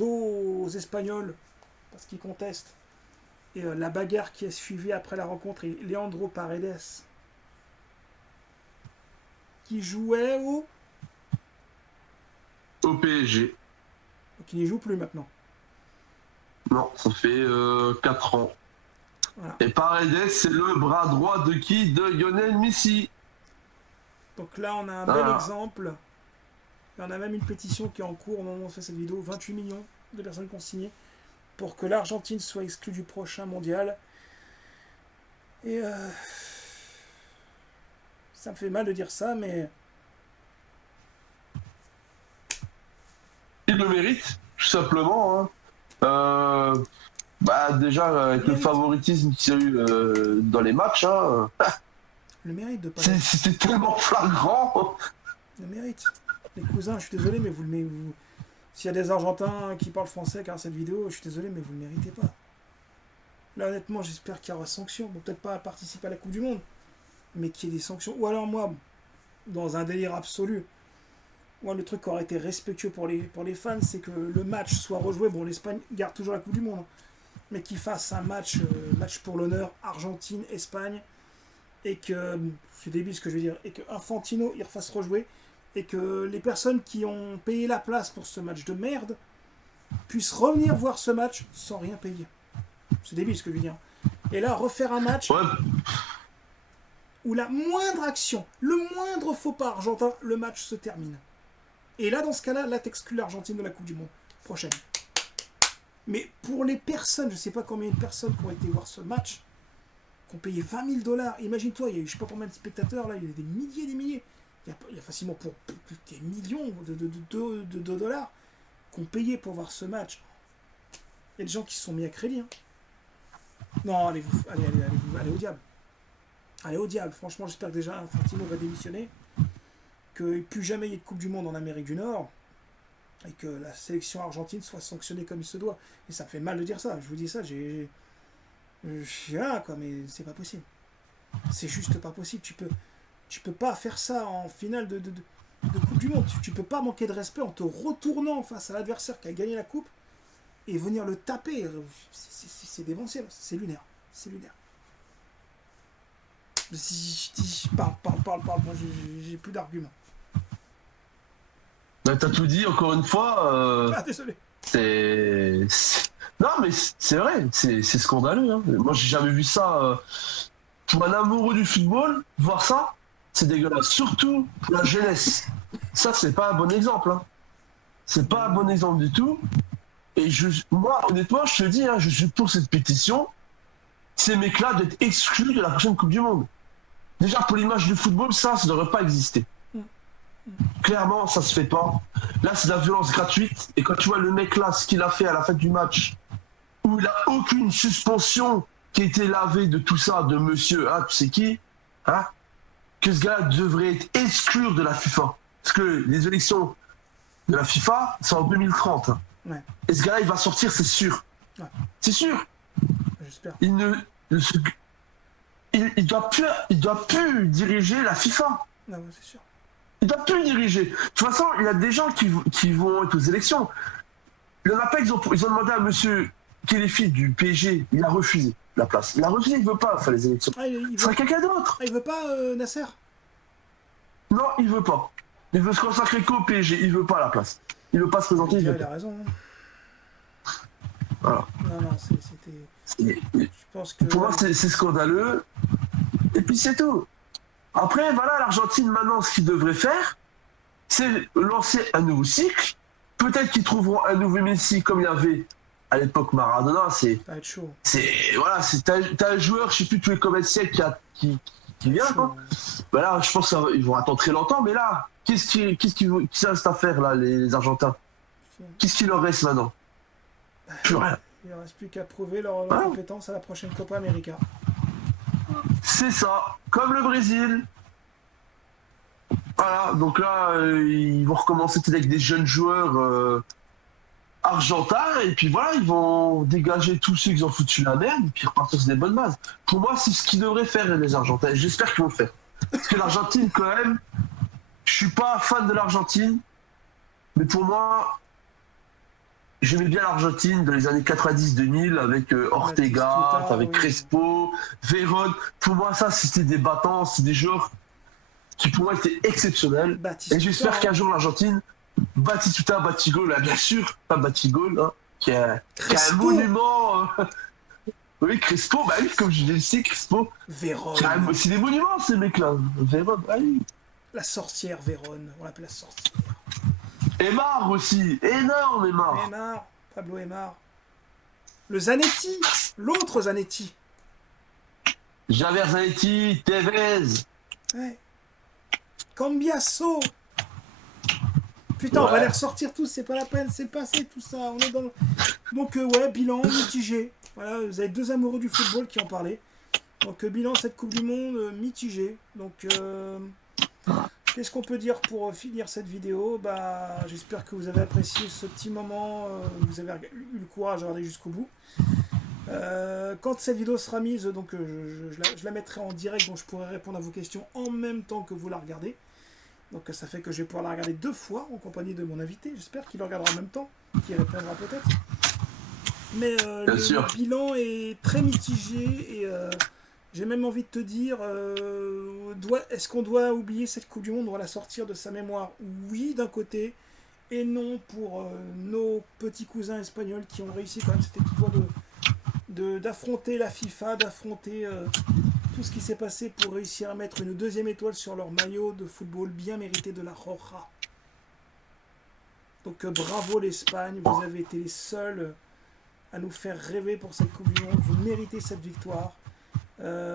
aux Espagnols, parce qu'ils contestent, et la bagarre qui a suivi après la rencontre, et Leandro Paredes, qui jouait Au PSG. donc il n'y joue plus maintenant. Non, ça fait 4 ans. Voilà. Et Paredes, c'est le bras droit de qui? De Lionel Messi. Donc là, on a un bel Voilà. exemple. Et on a même une pétition qui est en cours au moment où on fait cette vidéo. 28 millions de personnes qui ont signé pour que l'Argentine soit exclue du prochain mondial. Et ça me fait mal de dire ça, mais Il le mérite, tout simplement. Hein. Bah déjà, le avec le mérite. favoritisme qu'il y a eu dans les matchs, hein, Le mérite de pas l'être. c'était tellement flagrant. Le mérite. Les cousins, je suis désolé, mais s'il y a des Argentins qui parlent français car cette vidéo, je suis désolé, mais vous ne le méritez pas. Là, honnêtement, j'espère qu'il y aura sanctions. Bon, peut-être pas à participer à la Coupe du Monde, mais qu'il y ait des sanctions. Ou alors, moi, dans un délire absolu, moi, le truc qui aurait été respectueux pour les fans, c'est que le match soit rejoué. Bon, l'Espagne garde toujours la Coupe du Monde, hein, mais qu'il fasse un match pour l'honneur Argentine-Espagne, et que, c'est débile ce que je veux dire, et que Infantino il refasse rejouer, et que les personnes qui ont payé la place pour ce match de merde puissent revenir voir ce match sans rien payer. C'est débile ce que je veux dire. Et là, refaire un match Ouais, où la moindre action, le moindre faux pas argentin, le match se termine. Et là, dans ce cas-là, t'exclus l'Argentine de la Coupe du Monde prochaine. Mais pour les personnes, je ne sais pas combien de personnes qui ont été voir ce match, qui ont payé 20 000 dollars, imagine-toi, il y a eu je ne sais pas combien de spectateurs, là, il y a des milliers et des milliers. Il y a facilement pour des millions de dollars qui ont payé pour voir ce match. Il y a des gens qui se sont mis à crédit. Hein. Non, allez au diable. Allez au diable. Franchement, j'espère que déjà Infantino va démissionner, qu'il n'y ait plus jamais eu de Coupe du Monde en Amérique du Nord, et que la sélection argentine soit sanctionnée comme il se doit. Et ça me fait mal de dire ça. Je vous dis ça, quoi, mais c'est pas possible. C'est juste pas possible. Tu peux pas faire ça en finale de Coupe du Monde. Tu peux pas manquer de respect en te retournant face à l'adversaire qui a gagné la Coupe et venir le taper. C'est dévanciel, c'est lunaire. C'est lunaire. Parle. Moi, j'ai plus d'arguments. bah, t'as tout dit, encore une fois. Ah, désolé. Non, mais c'est vrai, c'est scandaleux. Hein. Moi, j'ai jamais vu ça. Pour un amoureux du football, voir ça, c'est dégueulasse. Surtout pour la jeunesse. Ça, c'est pas un bon exemple. Hein. C'est pas un bon exemple du tout. Et moi, honnêtement, je te dis, hein, je suis pour cette pétition. Ces mecs-là d'être exclus de la prochaine Coupe du Monde. Déjà, pour l'image du football, ça ne devrait pas exister. Clairement, ça se fait pas. Là, c'est de la violence gratuite. Et quand tu vois le mec là, ce qu'il a fait à la fin du match, où il a aucune suspension qui a été lavée de tout ça, de monsieur, hein, tu sais qui, hein, que ce gars devrait être exclu de la FIFA. Parce que les élections de la FIFA sont en 2030. Ouais. Et ce gars-là, il va sortir, c'est sûr. Ouais. C'est sûr. J'espère. Il doit plus diriger la FIFA. Ah ouais, c'est sûr. Il doit plus diriger. De toute façon, il y a des gens qui vont être aux élections. Il y en a pas, ils ont demandé à monsieur Kéléfi du PSG, il a refusé la place. Il a refusé, il veut pas faire les élections. Ah, il Ce sera veut... quelqu'un d'autre. ah, il veut pas Nasser. Non, il veut pas. Il veut se consacrer qu'au PSG, il veut pas la place. Il veut pas se présenter, il veut Il a pas. raison. Hein. Voilà. Non, c'était. Je pense que. Pour moi, c'est scandaleux. Et puis c'est tout. Après, voilà, l'Argentine, maintenant, ce qu'ils devraient faire, c'est lancer un nouveau cycle. Peut-être qu'ils trouveront un nouveau Messi comme il y avait à l'époque Maradona. Ça va être chaud. Voilà, t'as un joueur, je sais plus tous les combien de siècles qui vient. Quoi. Ben là, je pense qu'ils vont attendre très longtemps. Mais là, qu'est-ce qui reste à faire là, les Argentins? Qu'est-ce qu'il leur reste maintenant? Plus rien. Il ne reste plus qu'à prouver leur compétence à la prochaine Copa América. C'est ça, comme le Brésil. Voilà, donc là, ils vont recommencer avec des jeunes joueurs argentins, et puis voilà, ils vont dégager tous ceux qui ont foutu la merde, et puis repartir sur des bonnes bases. Pour moi, c'est ce qu'ils devraient faire, les Argentins. J'espère qu'ils vont le faire. Parce que l'Argentine, quand même, je suis pas fan de l'Argentine, mais pour moi, j'aimais bien l'Argentine dans les années 90-2000 avec Ortega, avec Crespo, Vérone. Pour moi, ça, c'était des battants, c'était des joueurs qui, pour moi, étaient exceptionnels. Batistuta, et j'espère qu'un jour, l'Argentine, Batistuta, Batigol, bien sûr, pas Batigol, hein, qui est un monument. Oui, Crespo, bah oui, comme je l'ai dit, Crespo. Vérone. C'est des monuments, ces mecs-là. Vérone, bah oui. La sorcière Vérone, on l'appelle la sorcière. Aymar aussi, énorme Aymar. Aymar, Pablo Aymar. Le Zanetti, l'autre Zanetti. Javier Zanetti, Tevez. Ouais. Cambiasso. Putain, on va Ouais. les ressortir tous, c'est pas la peine, c'est passé tout ça. On est dans le... Donc, ouais, bilan mitigé. Voilà, vous avez deux amoureux du football qui en parlaient. Donc, bilan cette Coupe du Monde mitigé. Donc, qu'est-ce qu'on peut dire pour finir cette vidéo? Bah, j'espère que vous avez apprécié ce petit moment, vous avez eu le courage de regarder jusqu'au bout. Quand cette vidéo sera mise, donc je la mettrai en direct, donc je pourrai répondre à vos questions en même temps que vous la regardez. Donc ça fait que je vais pouvoir la regarder deux fois en compagnie de mon invité. J'espère qu'il la regardera en même temps, qu'il répondra peut-être. Mais le bilan est très mitigé et j'ai même envie de te dire, est-ce qu'on doit oublier cette Coupe du Monde, on doit la sortir de sa mémoire? Oui, d'un côté, et non pour nos petits cousins espagnols qui ont réussi quand même cette exploit d'affronter la FIFA, d'affronter tout ce qui s'est passé pour réussir à mettre une deuxième étoile sur leur maillot de football bien mérité de la Roja. Donc bravo l'Espagne, vous avez été les seuls à nous faire rêver pour cette Coupe du Monde, vous méritez cette victoire.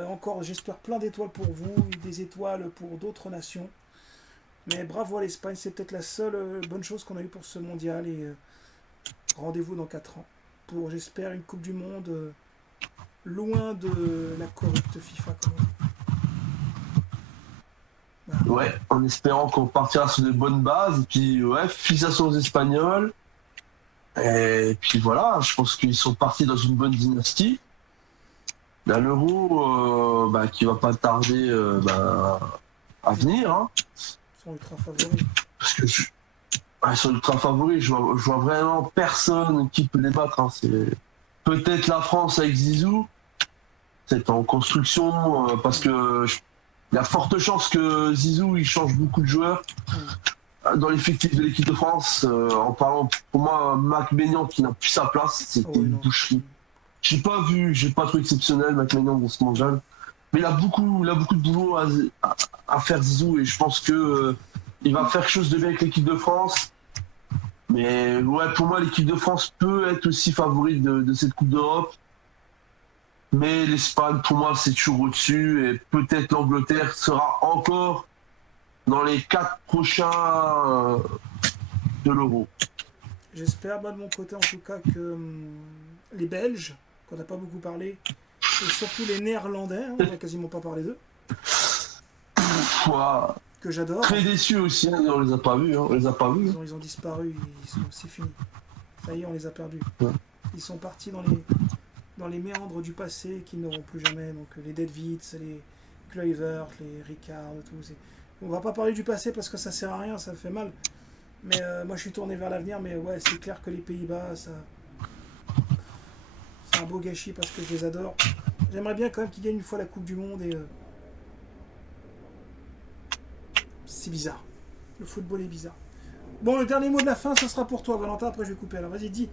Encore, j'espère plein d'étoiles pour vous, et des étoiles pour d'autres nations. Mais bravo à l'Espagne, c'est peut-être la seule bonne chose qu'on a eue pour ce mondial. Et rendez-vous dans 4 ans pour, j'espère, une Coupe du Monde loin de la corrupte FIFA, comme on dit. Voilà. Ouais, en espérant qu'on partira sur de bonnes bases. Et puis, ouais, félicitations aux Espagnols. Et puis voilà, je pense qu'ils sont partis dans une bonne dynastie. Là, l'Euro, qui va pas tarder à venir. Hein. Ils sont ultra favoris. Parce que ils sont ultra favoris. Je vois vraiment personne qui peut les battre. Hein. C'est peut-être la France avec Zizou. C'est en construction parce que il y a forte chance que Zizou il change beaucoup de joueurs dans l'effectif de l'équipe de France. En parlant, pour moi, Mac Maignan qui n'a plus sa place, c'était une boucherie. J'ai pas trouvé exceptionnel Mac Maignan dans ce mondial, mais il a beaucoup de boulot à faire Zizou et je pense que il va faire quelque chose de bien avec l'équipe de France. Mais ouais, pour moi, l'équipe de France peut être aussi favorite de cette Coupe d'Europe. Mais l'Espagne, pour moi, c'est toujours au-dessus. Et peut-être l'Angleterre sera encore dans les 4 prochains de l'Euro. J'espère, de mon côté en tout cas, que les Belges, qu'on n'a pas beaucoup parlé, et surtout les Néerlandais, hein, on n'a quasiment pas parlé d'eux, que j'adore. Très déçu aussi, hein, on les a pas vus. Hein, ils ont disparu, c'est fini. Ça y est, on les a perdus. Ouais. Ils sont partis dans les méandres du passé qui n'auront plus jamais. Donc les Deadwitz, les Kluivert, les Ricard, tout. On va pas parler du passé parce que ça sert à rien, ça fait mal. Mais moi je suis tourné vers l'avenir, mais ouais, c'est clair que les Pays-Bas, c'est un beau gâchis parce que je les adore. J'aimerais bien quand même qu'ils gagnent une fois la Coupe du Monde et c'est bizarre. Le football est bizarre. Bon, le dernier mot de la fin, ça sera pour toi, Valentin. Après, je vais couper. Alors, vas-y, dis.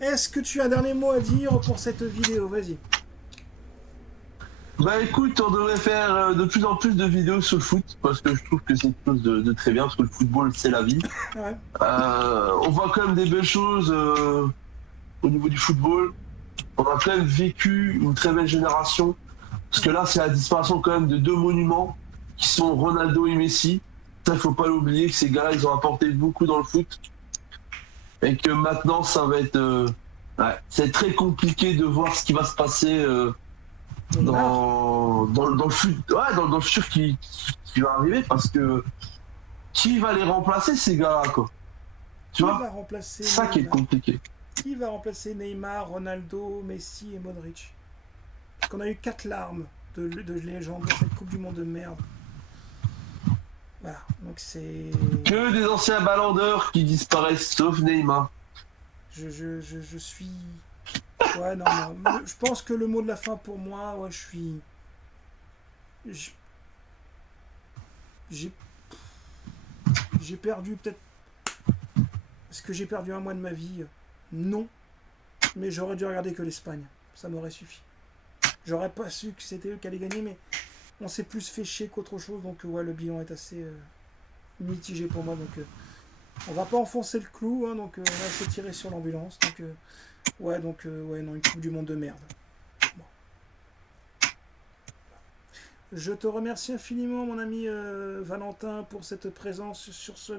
Est-ce que tu as un dernier mot à dire pour cette vidéo? Vas-y. Bah écoute, on devrait faire de plus en plus de vidéos sur le foot parce que je trouve que c'est quelque chose de très bien parce que le football c'est la vie. Ouais. On voit quand même des belles choses au niveau du football. On a quand même vécu une très belle génération parce que là c'est la disparition quand même de 2 monuments qui sont Ronaldo et Messi. Ça il faut pas l'oublier que ces gars-là ils ont apporté beaucoup dans le foot et que maintenant ça va être c'est très compliqué de voir ce qui va se passer. Dans le futur qui va arriver parce que qui va les remplacer ces gars-là quoi. Tu vois, c'est ça qui est compliqué. Qui va remplacer Neymar, Ronaldo, Messi et Modric? Parce qu'on a eu 4 larmes de légende dans cette Coupe du Monde de merde. Voilà, donc c'est... Que des anciens ballons d'or qui disparaissent sauf Neymar. Je suis... Ouais, non. Je pense que le mot de la fin pour moi, ouais, je suis... J'ai perdu peut-être... Est-ce que j'ai perdu un mois de ma vie? Non. Mais j'aurais dû regarder que l'Espagne. Ça m'aurait suffi. J'aurais pas su que c'était eux qui allaient gagner, mais on s'est plus fait chier qu'autre chose. Donc ouais, le bilan est assez mitigé pour moi. Donc on va pas enfoncer le clou. Hein, donc on va s'étirer sur l'ambulance. Donc ouais, non, une Coupe du Monde de merde. Bon. Je te remercie infiniment, mon ami Valentin, pour cette présence sur ce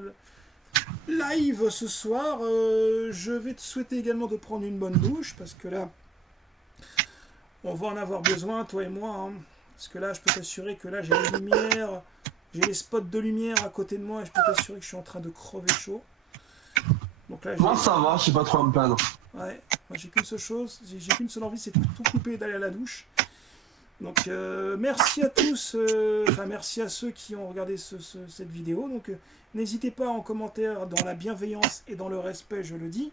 live ce soir. Je vais te souhaiter également de prendre une bonne douche, parce que là, on va en avoir besoin, toi et moi. Hein. Parce que là, je peux t'assurer que là, j'ai les lumières, j'ai les spots de lumière à côté de moi, et je peux t'assurer que je suis en train de crever chaud. Donc là, Moi, ça va, je sais pas trop à me plaindre. Ouais, moi j'ai qu'une seule chose, j'ai qu'une seule envie, c'est de tout couper et d'aller à la douche. Donc merci à tous, enfin merci à ceux qui ont regardé cette vidéo. Donc n'hésitez pas en commentaire, dans la bienveillance et dans le respect, je le dis,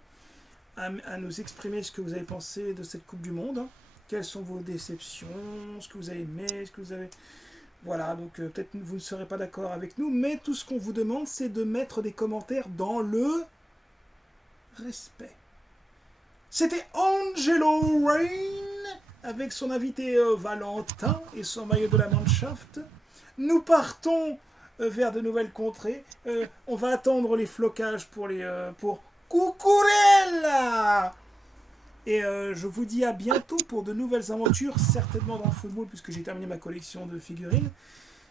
à nous exprimer ce que vous avez pensé de cette Coupe du Monde. Hein. Quelles sont vos déceptions, ce que vous avez aimé, ce que vous avez... Voilà, donc peut-être vous ne serez pas d'accord avec nous, mais tout ce qu'on vous demande, c'est de mettre des commentaires dans le respect. C'était Angelo Rain avec son invité Valentin et son maillot de la Mannschaft. Nous partons vers de nouvelles contrées. On va attendre les flocages pour Cucurella. Et je vous dis à bientôt pour de nouvelles aventures, certainement dans le football, puisque j'ai terminé ma collection de figurines,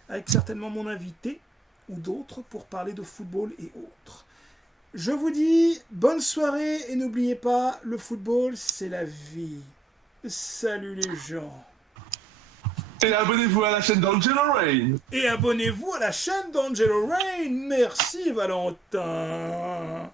avec certainement mon invité ou d'autres pour parler de football et autres. Je vous dis bonne soirée et n'oubliez pas, le football, c'est la vie. Salut les gens. Et abonnez-vous à la chaîne d'Angelo Rain. Et abonnez-vous à la chaîne d'Angelo Rain. Merci Valentin.